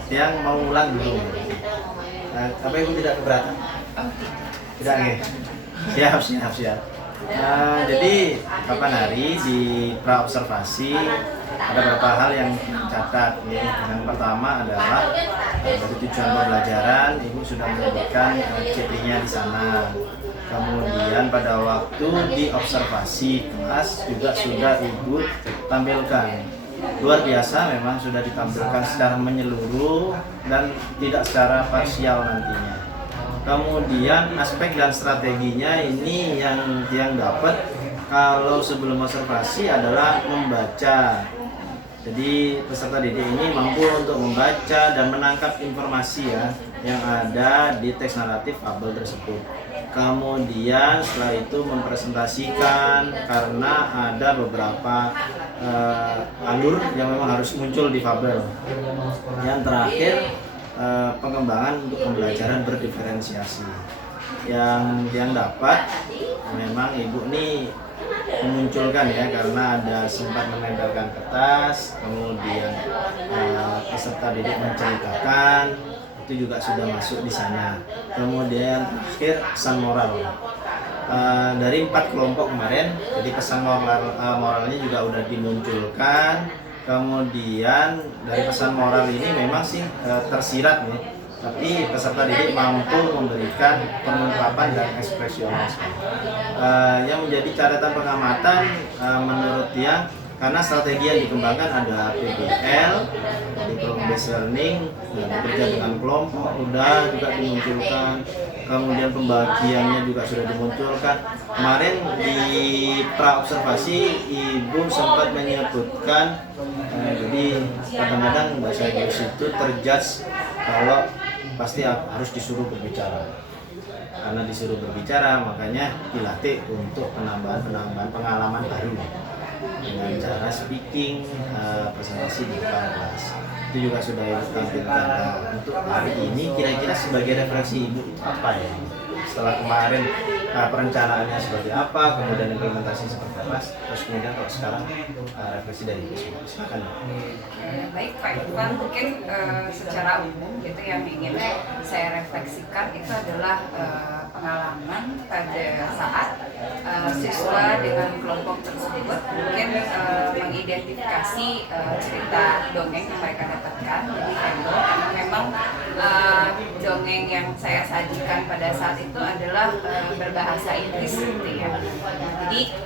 Yang mau ulang dulu. Apa Ibu tidak keberatan? Oh, Tidak ya? Siap. Jadi kapan hari di pra observasi ada beberapa hal yang catat. Yang pertama adalah dari tujuan pembelajaran ibu sudah menyebutkan CP-nya di sana. Kemudian pada waktu di observasi kelas juga sudah ibu tampilkan. Luar biasa, memang sudah ditampilkan secara menyeluruh dan tidak secara parsial nantinya. Kemudian aspek dan strateginya ini yang dapat kalau sebelum observasi adalah membaca. Jadi peserta didik ini mampu untuk membaca dan menangkap informasi yang ada di teks naratif fabel tersebut. Kemudian setelah itu mempresentasikan karena ada beberapa alur yang memang harus muncul di fabel. Yang terakhir pengembangan untuk pembelajaran berdiferensiasi yang dapat memang ibu nih memunculkan karena ada sempat menempelkan kertas, kemudian peserta didik menceritakan, itu juga sudah masuk di sana. Kemudian terakhir pesan moral dari 4 kelompok kemarin, jadi pesan moralnya juga udah dimunculkan. Kemudian dari pesan moral ini memang sih tersirat nih, tapi peserta didik mampu memberikan pengungkapan dan ekspresionis. Yang menjadi catatan pengamatan menurut dia, karena strategi yang dikembangkan ada PBL, jadi problem based learning, bekerja dengan kelompok udah juga dimunculkan. Kemudian pembagiannya juga sudah dimunculkan. Kemarin di pra observasi ibu sempat menyebutkan jadi kadang-kadang bahasa Inggris itu terjudge kalau pasti harus disuruh berbicara. Karena disuruh berbicara makanya dilatih untuk penambahan pengalaman baru dengan cara speaking, presentasi di depan kelas. Itu juga sudah ibu tampilkan. Untuk hari ini kira-kira sebagai referensi ibu itu apa ya? Setelah kemarin perencanaannya seperti apa, kemudian implementasi seperti apa, terus kemudian kalau sekarang refleksi dari ibu, silakan. Baik Pak Irfan, mungkin secara umum gitu yang ingin saya refleksikan itu adalah pengalaman pada saat siswa dengan kelompok tersebut mungkin mengidentifikasi cerita dongeng yang mereka dapatkan di Kendall, karena memang dongeng yang saya sajikan pada saat itu adalah berbahasa Inggris gitu ya. Jadi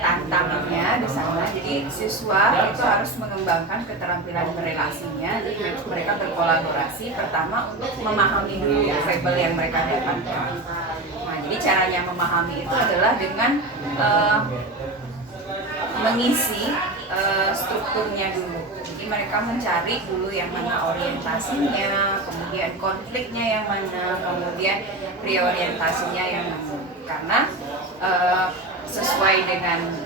tantangannya di sana, jadi siswa itu harus mengembangkan keterampilan berelasinya. Jadi mereka berkolaborasi pertama untuk memahami dulu fabel yang mereka dapatkan. Nah, jadi caranya memahami itu adalah dengan mengisi strukturnya dulu. Jadi mereka mencari dulu yang mana orientasinya, kemudian konfliknya yang mana, kemudian reorientasinya yang mana. Karena sesuai dengan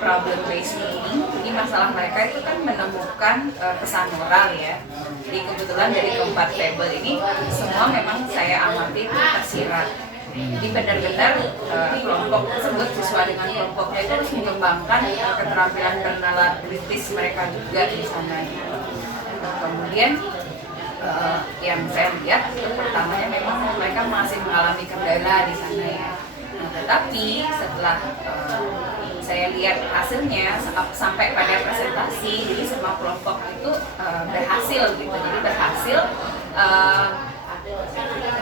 problem based learning, ini masalah mereka itu kan menemukan pesan moral ya. Jadi kebetulan dari keempat fabel ini semua memang saya amati itu tersirat. Jadi benar-benar kelompok tersebut, siswa dengan kelompoknya itu harus mengembangkan keterampilan bernalar kritis mereka juga di sana. Kemudian yang saya lihat pertamanya memang mereka masih mengalami kendala di sana ya. Nah, tetapi setelah saya lihat hasilnya sampai pada presentasi, jadi semua kelompok itu berhasil gitu. Jadi berhasil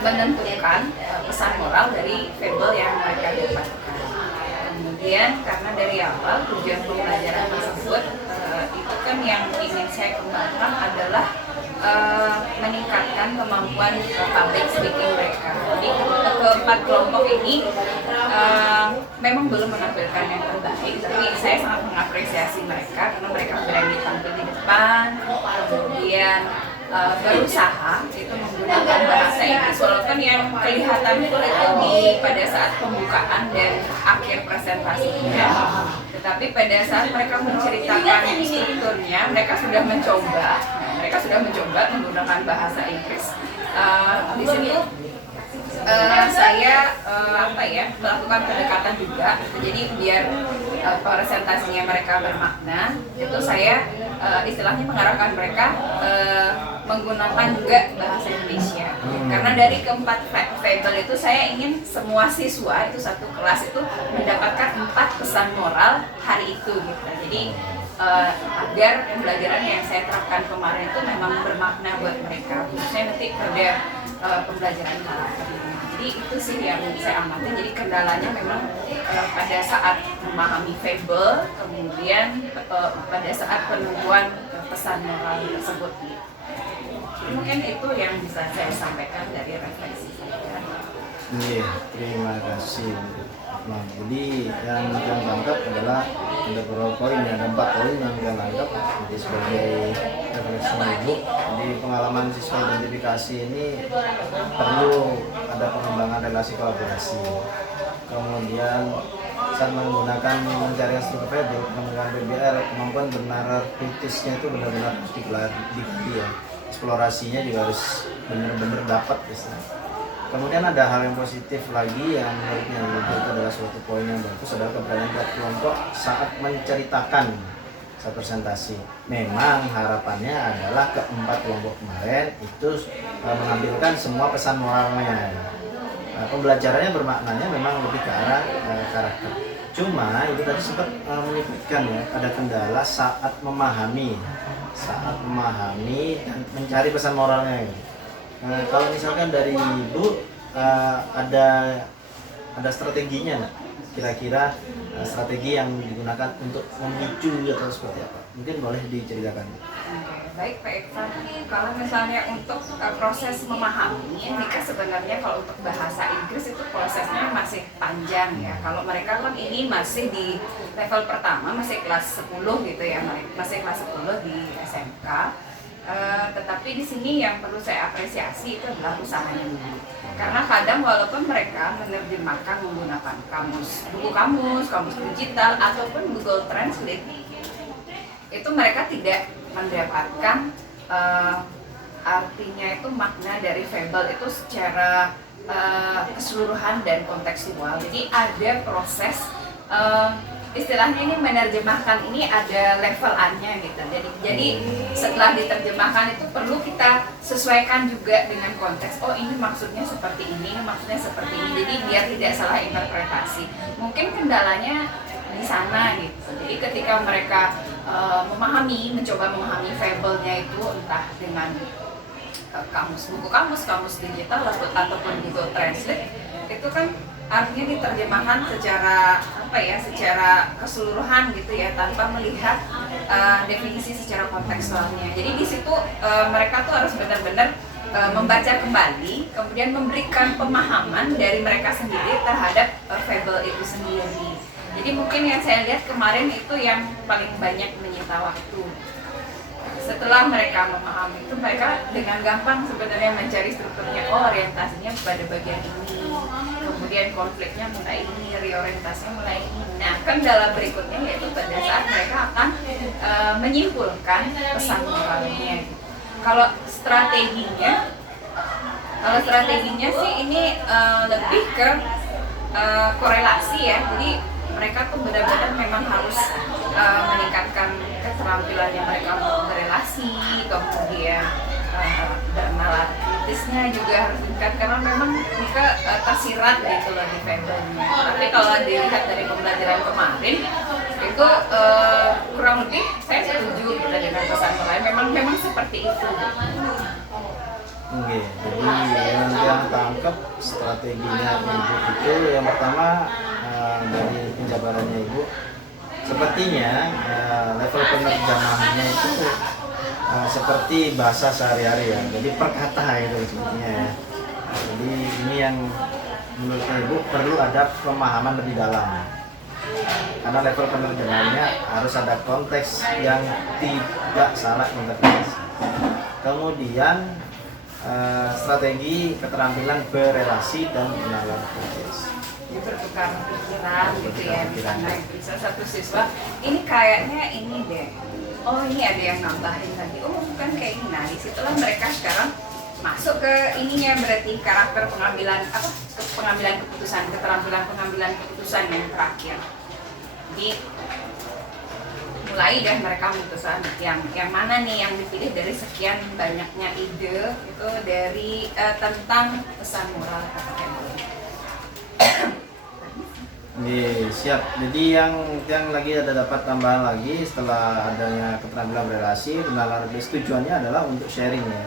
menentukan pesan moral dari fabel yang mereka dapatkan. Kemudian karena dari awal tujuan pembelajaran tersebut itu kan yang ingin saya kembangkan adalah meningkatkan kemampuan public speaking mereka. Jadi keempat kelompok ini memang belum menampilkan yang terbaik, tapi saya sangat mengapresiasi mereka karena mereka berani tampil di depan, kemudian berusaha itu menggunakan bahasa Inggris, walaupun yang kelihatan itu pada saat pembukaan dan akhir presentasinya, tetapi pada saat mereka menceritakan strukturnya mereka sudah mencoba menggunakan bahasa Inggris. Di situ saya melakukan pendekatan juga. Jadi biar presentasinya mereka bermakna, itu saya istilahnya mengarahkan mereka menggunakan juga bahasa Indonesia. Karena dari keempat fable itu saya ingin semua siswa itu satu kelas itu mendapatkan 4 pesan moral hari itu gitu. Jadi agar pembelajaran yang saya terapkan kemarin itu memang bermakna buat mereka, khususnya nanti pada pembelajaran karakter. Jadi itu sih yang saya amati. Jadi kendalanya memang pada saat memahami fable, kemudian pada saat penemuan pesan moral tersebut. Mungkin itu yang bisa saya sampaikan dari refleksi saya. Iya, terima kasih. Nah, jadi yang tangkap adalah ada beberapa poin, ada 4 poin yang kita tangkap. Jadi sebagai refleksi Ibu, jadi pengalaman siswa identifikasi ini perlu ada pengembangan relasi kolaborasi. Kemudian saat menggunakan mencari struktur fable, menggunakan PBL, kemampuan bernalar kritisnya itu benar-benar harus digali ya. Eksplorasinya juga harus benar-benar dapat istilahnya. Kemudian ada hal yang positif lagi yang menurutnya itu adalah suatu poin yang bagus, adalah keberanian tiap kelompok saat menceritakan saat presentasi. Memang harapannya adalah keempat kelompok kemarin itu mengambilkan semua pesan moralnya. Pembelajarannya bermaknanya memang lebih ke arah karakter. Cuma itu tadi sempat menyebutkan ya, ada kendala saat memahami dan mencari pesan moralnya. Kalau misalkan dari Ibu ada strateginya nggak? Kira-kira strategi yang digunakan untuk memicu atau seperti apa? Mungkin boleh diceritakan. Oke, baik Pak Iksan. Kalau misalnya untuk proses memahami, ini kan sebenarnya kalau untuk bahasa Inggris itu prosesnya masih panjang ya. Kalau mereka kan ini masih di level pertama, masih kelas 10 gitu ya, masih kelas 10 di SMK. Tetapi di sini yang perlu saya apresiasi itu adalah usahanya dulu. Karena kadang walaupun mereka menerjemahkan menggunakan buku kamus digital ataupun Google Translate, itu mereka tidak mendapatkan artinya itu makna dari fable itu secara keseluruhan dan kontekstual. Jadi ada proses istilahnya ini menerjemahkan ini ada levelannya gitu. Jadi setelah diterjemahkan itu perlu kita sesuaikan juga dengan konteks. Oh ini maksudnya seperti ini maksudnya seperti ini. Jadi biar tidak salah interpretasi. Mungkin kendalanya di sana gitu. Jadi ketika mereka mencoba memahami fable-nya itu entah dengan buku kamus digital ataupun Google Translate, itu kan artinya diterjemahkan secara keseluruhan gitu ya, tanpa melihat definisi secara kontekstualnya. Jadi di situ mereka tuh harus benar-benar membaca kembali, kemudian memberikan pemahaman dari mereka sendiri terhadap fable itu sendiri. Jadi mungkin yang saya lihat kemarin itu yang paling banyak menyita waktu. Setelah mereka memahami itu, mereka dengan gampang sebenarnya mencari strukturnya. Oh, orientasinya pada bagian ini, kemudian konfliknya mulai ini, reorientasinya mulai ini. Nah, kendala berikutnya yaitu pada saat mereka akan menyimpulkan pesan moralnya. Kalau strateginya sih ini lebih ke korelasi ya. Jadi mereka tuh benar-benar memang harus meningkatkan keterampilannya mereka untuk berelasi, kemudian bernalar kritisnya juga harus meningkat, karena memang mereka tersirat gitu loh di fable-nya. Tapi kalau dilihat dari pembelajaran kemarin itu kurang lebih saya setuju gitu dengan pesan moral, memang seperti itu. Oke, jadi yang tangkap strateginya Ibu itu yang pertama dari penjabarannya Ibu, sepertinya level penerjemahannya itu seperti bahasa sehari-hari ya, jadi perkata itu sepertinya ya. Jadi ini yang menurut Ibu perlu ada pemahaman lebih dalam, karena level penerjemahannya harus ada konteks yang tidak salah interpretasi. Kemudian strategi keterampilan berelasi dan menalar kritis, bertukar pikiran gitu ya. Misalnya bisa satu siswa ini kayaknya ini deh, oh ini ada yang nambahin tadi, oh bukan kayak ini. Nah disitulah mereka sekarang masuk ke ininya berarti karakter pengambilan pengambilan keputusan, keterampilan pengambilan keputusan yang terakhir. Jadi mulai deh mereka memutuskan yang mana nih yang dipilih dari sekian banyaknya ide itu dari tentang pesan moral kata Campbell. Siap. Jadi yang lagi ada dapat tambahan lagi setelah adanya keterampilan berrelasi, pengenalan tujuannya adalah untuk sharing ya.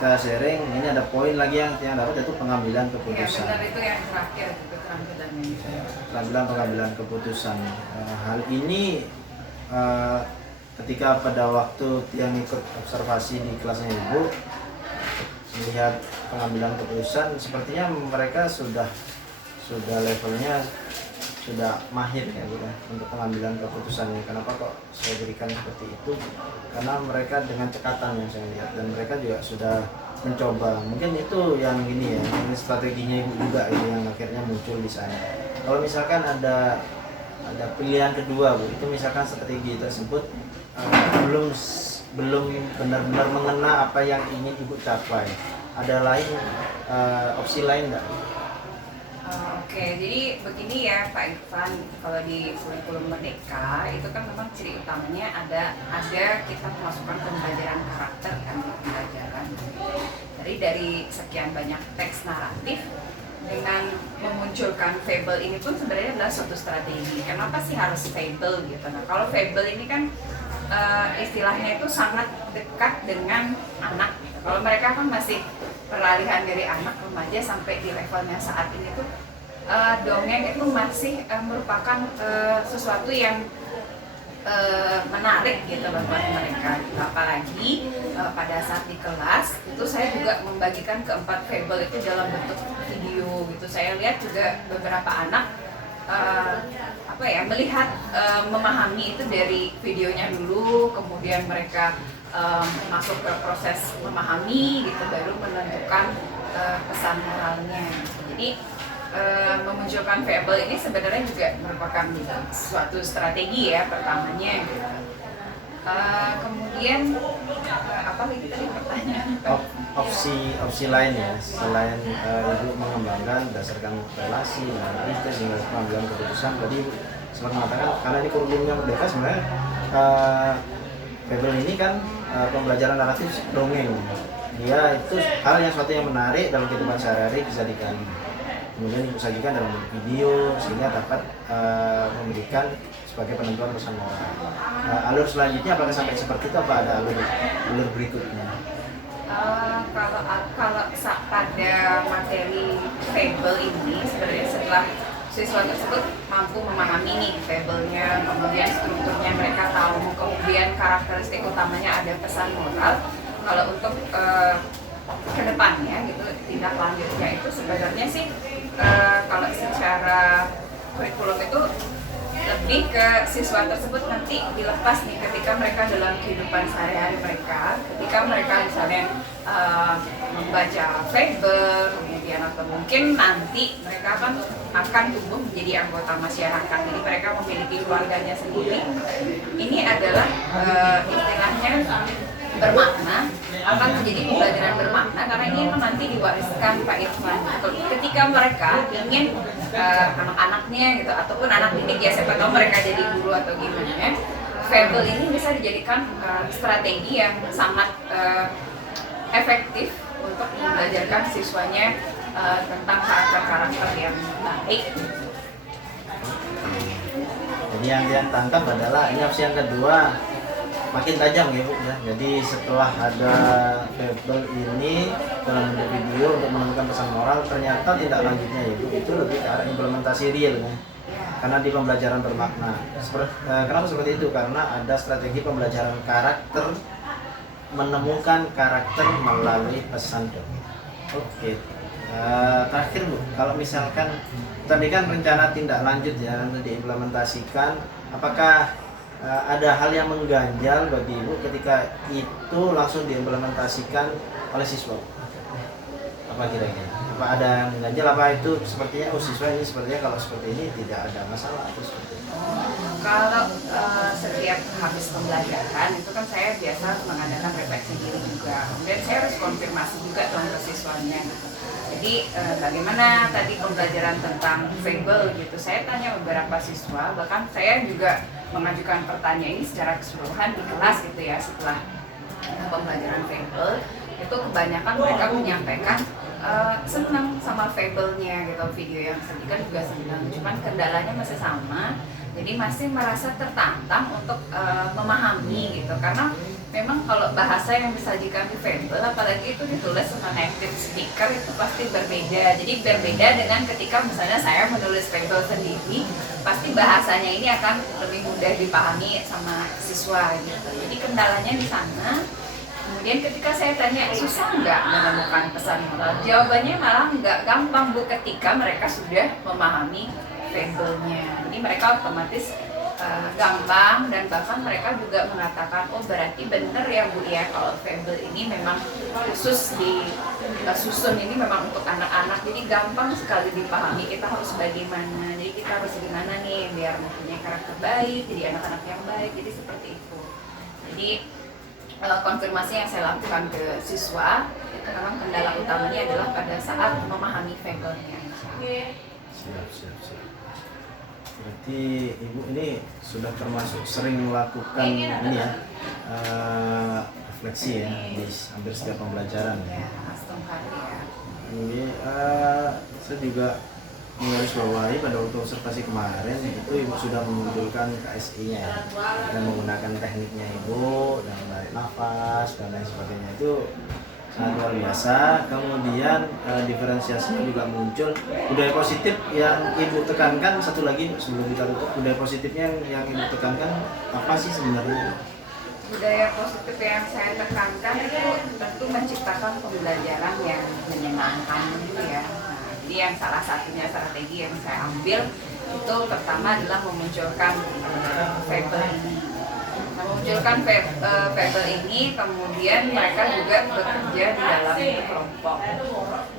Kita sharing, ini ada poin lagi yang dapat yaitu pengambilan Ya keputusan. benar, itu yang terakhir keterampilan ini. Keterampilan pengambilan keputusan. Hal ini ketika pada waktu yang ikut observasi di kelasnya Ibu melihat pengambilan keputusan, sepertinya mereka sudah levelnya sudah mahir ya Bu ya, untuk pengambilan keputusan ini. Kenapa kok saya berikan seperti itu? Karena mereka dengan cekatan yang saya lihat, dan mereka juga sudah mencoba. Mungkin itu yang ini ya, ini strateginya Ibu juga ini yang akhirnya muncul di sana. Kalau misalkan ada pilihan kedua Bu, itu misalkan strategi tersebut belum benar-benar mengena apa yang ingin Ibu capai. Ada opsi lain enggak? Oke, jadi begini ya Pak Irfan, kalau di kurikulum Merdeka itu kan memang ciri utamanya ada kita memasukkan pembelajaran karakter kan pembelajaran. Jadi dari sekian banyak teks naratif dengan memunculkan fable ini pun sebenarnya adalah suatu strategi. Kenapa sih harus fable gitu? Nah, kalau fable ini kan istilahnya itu sangat dekat dengan anak. Kalau mereka kan masih peralihan dari anak remaja sampai di levelnya saat ini tuh dongeng itu masih merupakan sesuatu yang menarik gitu buat mereka. Apalagi pada saat di kelas itu saya juga membagikan keempat fable itu dalam bentuk video gitu. Saya lihat juga beberapa anak melihat memahami itu dari videonya dulu, kemudian mereka masuk ke proses memahami gitu, baru menentukan pesan moralnya. Jadi memunculkan fable ini sebenarnya juga merupakan suatu strategi ya pertamanya. Kemudian apa lagi tadi pertanyaan? Opsi lain ya, selain Ibu mengembangkan berdasarkan relasi, analisis hingga pengambilan keputusan. Tadi Ibu sempat mengatakan karena ini kurikulumnya Merdeka sebenarnya fable ini kan pembelajaran naratif dongeng. Dia itu hal yang suatu yang menarik dalam kehidupan sehari-hari bisa digali. Kemudian Ibu sajikan dalam video sehingga dapat memberikan sebagai penentuan pesan moral. Alur selanjutnya apakah sampai seperti itu, apa ada alur berikutnya? Kalau pada materi fable ini sebenarnya setelah siswa tersebut mampu memahami nih fable-nya, kemudian strukturnya mereka tahu, kemudian karakteristik utamanya ada pesan moral. Kalau untuk kedepannya gitu tindak lanjutnya itu sebenarnya sih kalau secara kurikulum itu lebih ke siswa tersebut nanti dilepas nih ketika mereka dalam kehidupan sehari-hari mereka, ketika mereka misalnya membaca fable, kemudian atau mungkin nanti mereka akan tumbuh menjadi anggota masyarakat, jadi mereka memiliki keluarganya sendiri. Ini adalah istilahnya bermakna, akan menjadi pembelajaran bermakna karena ini nanti diwariskan Pak Irfan. Ketika mereka ingin anak-anaknya gitu ataupun anak didik ya, siapa tahu mereka jadi guru atau gimana, fable ini bisa dijadikan strategi yang sangat efektif untuk mengajarkan siswanya tentang karakter-karakter yang baik. Jadi yang tangkap adalah ini opsi yang kedua makin tajam ya Bu ya. Jadi setelah ada fable ini dalam bentuk video untuk menemukan pesan moral, ternyata tindak lanjutnya ya Bu itu lebih ke arah implementasi real ya. Karena di pembelajaran bermakna. Kenapa seperti itu? Karena ada strategi pembelajaran karakter, menemukan karakter melalui pesan dongeng. Oke. Terakhir Bu, kalau misalkan tadi kan rencana tindak lanjut ya untuk diimplementasikan, apakah ada hal yang mengganjal bagi Ibu ketika itu langsung diimplementasikan oleh siswa? Apa kira-kira? Apa ada yang mengganjal? Apa itu sepertinya siswa ini sepertinya kalau seperti ini tidak ada masalah atau seperti itu? Kalau setiap habis pembelajaran itu kan saya biasa mengadakan refleksi diri juga. Kemudian saya harus konfirmasi juga dong ke siswanya gitu. Jadi bagaimana tadi pembelajaran tentang fable gitu. Saya tanya beberapa siswa, bahkan saya juga mengajukan pertanyaan ini secara keseluruhan di kelas gitu ya setelah pembelajaran fable. Itu kebanyakan mereka menyampaikan senang sama fable-nya gitu, video yang disajikan juga senang. Cuman kendalanya masih sama. Jadi masih merasa tertantang untuk memahami gitu, karena memang kalau bahasa yang disajikan di fable, apalagi itu ditulis sama native speaker, itu pasti berbeda. Jadi berbeda dengan ketika misalnya saya menulis fable sendiri, pasti bahasanya ini akan lebih mudah dipahami sama siswa gitu. Jadi kendalanya di sana. Kemudian ketika saya tanya, susah nggak menemukan pesan moral? Jawabannya malah nggak gampang Bu, ketika mereka sudah memahami fable-nya. Jadi mereka otomatis gampang, dan bahkan mereka juga mengatakan, oh berarti bener ya Bu ya, kalau fable ini memang khusus disusun ini memang untuk anak-anak, jadi gampang sekali dipahami. Kita harus bagaimana, jadi kita harus gimana nih biar mempunyai karakter baik, jadi anak-anak yang baik, jadi seperti itu. Jadi konfirmasi yang saya lakukan ke siswa itu memang kendala utamanya adalah pada saat memahami fable-nya. Siap. Berarti Ibu ini sudah termasuk sering melakukan ini ya, refleksi ya di hampir setiap pembelajaran ya. Ini saya juga menggarisbawahi pada waktu observasi kemarin itu Ibu sudah memunculkan KSI-nya ya, dan menggunakan tekniknya Ibu dan menarik nafas dan lain sebagainya, itu sangat luar biasa. Kemudian diferensiasinya juga muncul. Budaya positif yang Ibu tekankan, satu lagi sebelum kita tutup, budaya positifnya yang Ibu tekankan apa sih sebenarnya? Budaya positif yang saya tekankan itu tentu menciptakan pembelajaran yang menyenangkan gitu ya. Nah, jadi yang salah satunya strategi yang saya ambil itu pertama adalah memunculkan fable ini. Memunculkan fable ini, kemudian mereka juga bekerja di dalam kelompok.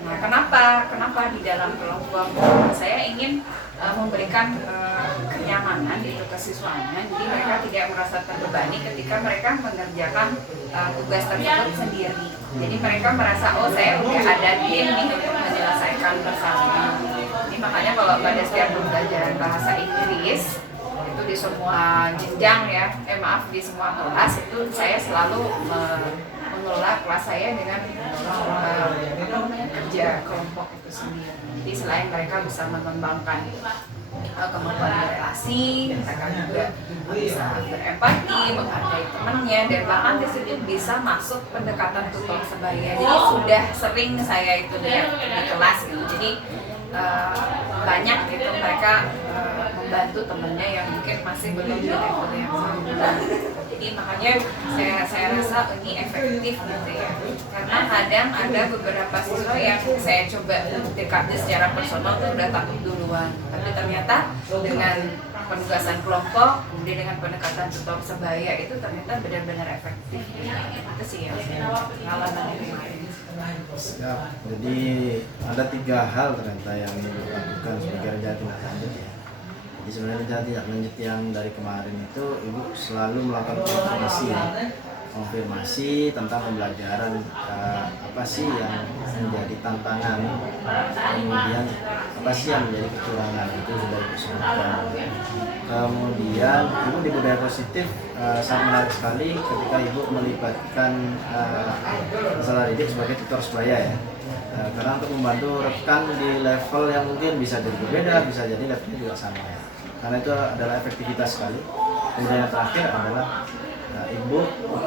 Nah, kenapa di dalam kelompok? Saya ingin memberikan kenyamanan gitu ke siswanya, jadi mereka tidak merasa terbebani ketika mereka mengerjakan tugas tersebut sendiri. Jadi mereka merasa, oh saya udah ada tim nih untuk menyelesaikan bersama. Ini makanya kalau pada setiap pembelajaran bahasa Inggris itu di semua jenjang ya, di semua kelas itu saya selalu mengelola kelas saya dengan kerja kelompok itu sendiri. Jadi selain mereka bisa mengembangkan kemampuan relasi, mereka juga bisa berempati, menghargai temannya, dan bahkan di situ bisa masuk pendekatan tutor sebaya. Jadi sudah sering saya itu lihat di kelas gitu. Jadi banyak gitu mereka membantu temennya yang mungkin masih belum di level yang sama. Jadi makanya saya rasa ini efektif gitu ya. Karena kadang ada beberapa siswa yang saya coba dekati secara personal tuh udah takut duluan. Tapi ternyata dengan penugasan kelompok, kemudian dengan pendekatan tutor sebaya itu ternyata benar-benar efektif. Itu sih yang pengalaman ini. Siap. Jadi ada 3 hal ternyata yang dilakukan sebagai rencana tindak lanjut ya. Jadi sebenarnya rencana tindak lanjut yang dari kemarin itu Ibu selalu melakukan konfirmasi tentang pembelajaran, apa sih yang menjadi tantangan, kemudian apa sih yang menjadi kecurangan, itu sudah Ibu sebutkan. Kemudian Ibu di budaya positif sangat menarik sekali ketika Ibu melibatkan masalah didik sebagai tutor sebaya ya. Karena untuk membantu rekan di level yang mungkin bisa jadi berbeda, bisa jadi levelnya juga sama ya. Karena itu adalah efektivitas sekali. Kemudian yang terakhir adalah Ibu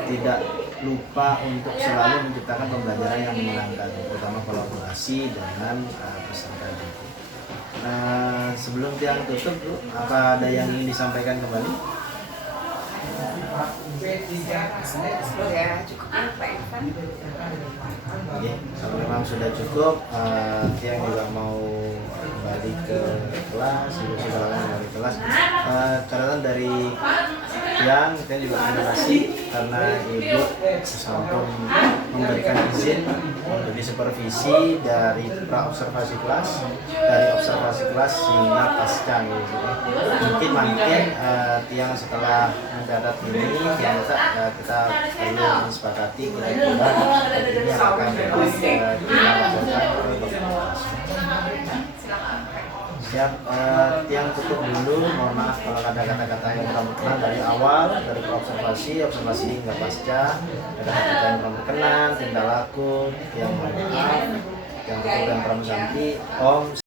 tidak lupa untuk selalu menciptakan pembelajaran yang menyenangkan, terutama kolaborasi dengan peserta didik. Nah, sebelum tiang tutup, Bu, apa ada yang ingin disampaikan kembali? Sudah cukup ya Pak Irfan. Oke, kalau memang sudah cukup, tiang juga mau kembali ke kelas, Ibu sudah kembali ke kelas. Catatan dari Tiang kita juga terima kasih karena Ibu sampun memberikan izin menjadi supervisi dari observasi kelas hingga pasca gitu. Mungkin Tiang setelah mendapat ini kita perlu mensepakati kira-kira ini akan kita lakukan oleh Bapak. Siap, Tiang tutup dulu. Mohon maaf kalau ada kata-kata yang kurang berkenan dari awal, dari observasi hingga pasca. Ada kata-kata yang kurang berkenan, tindak laku yang mohon maaf. Yang kemudian Pramusanti, Om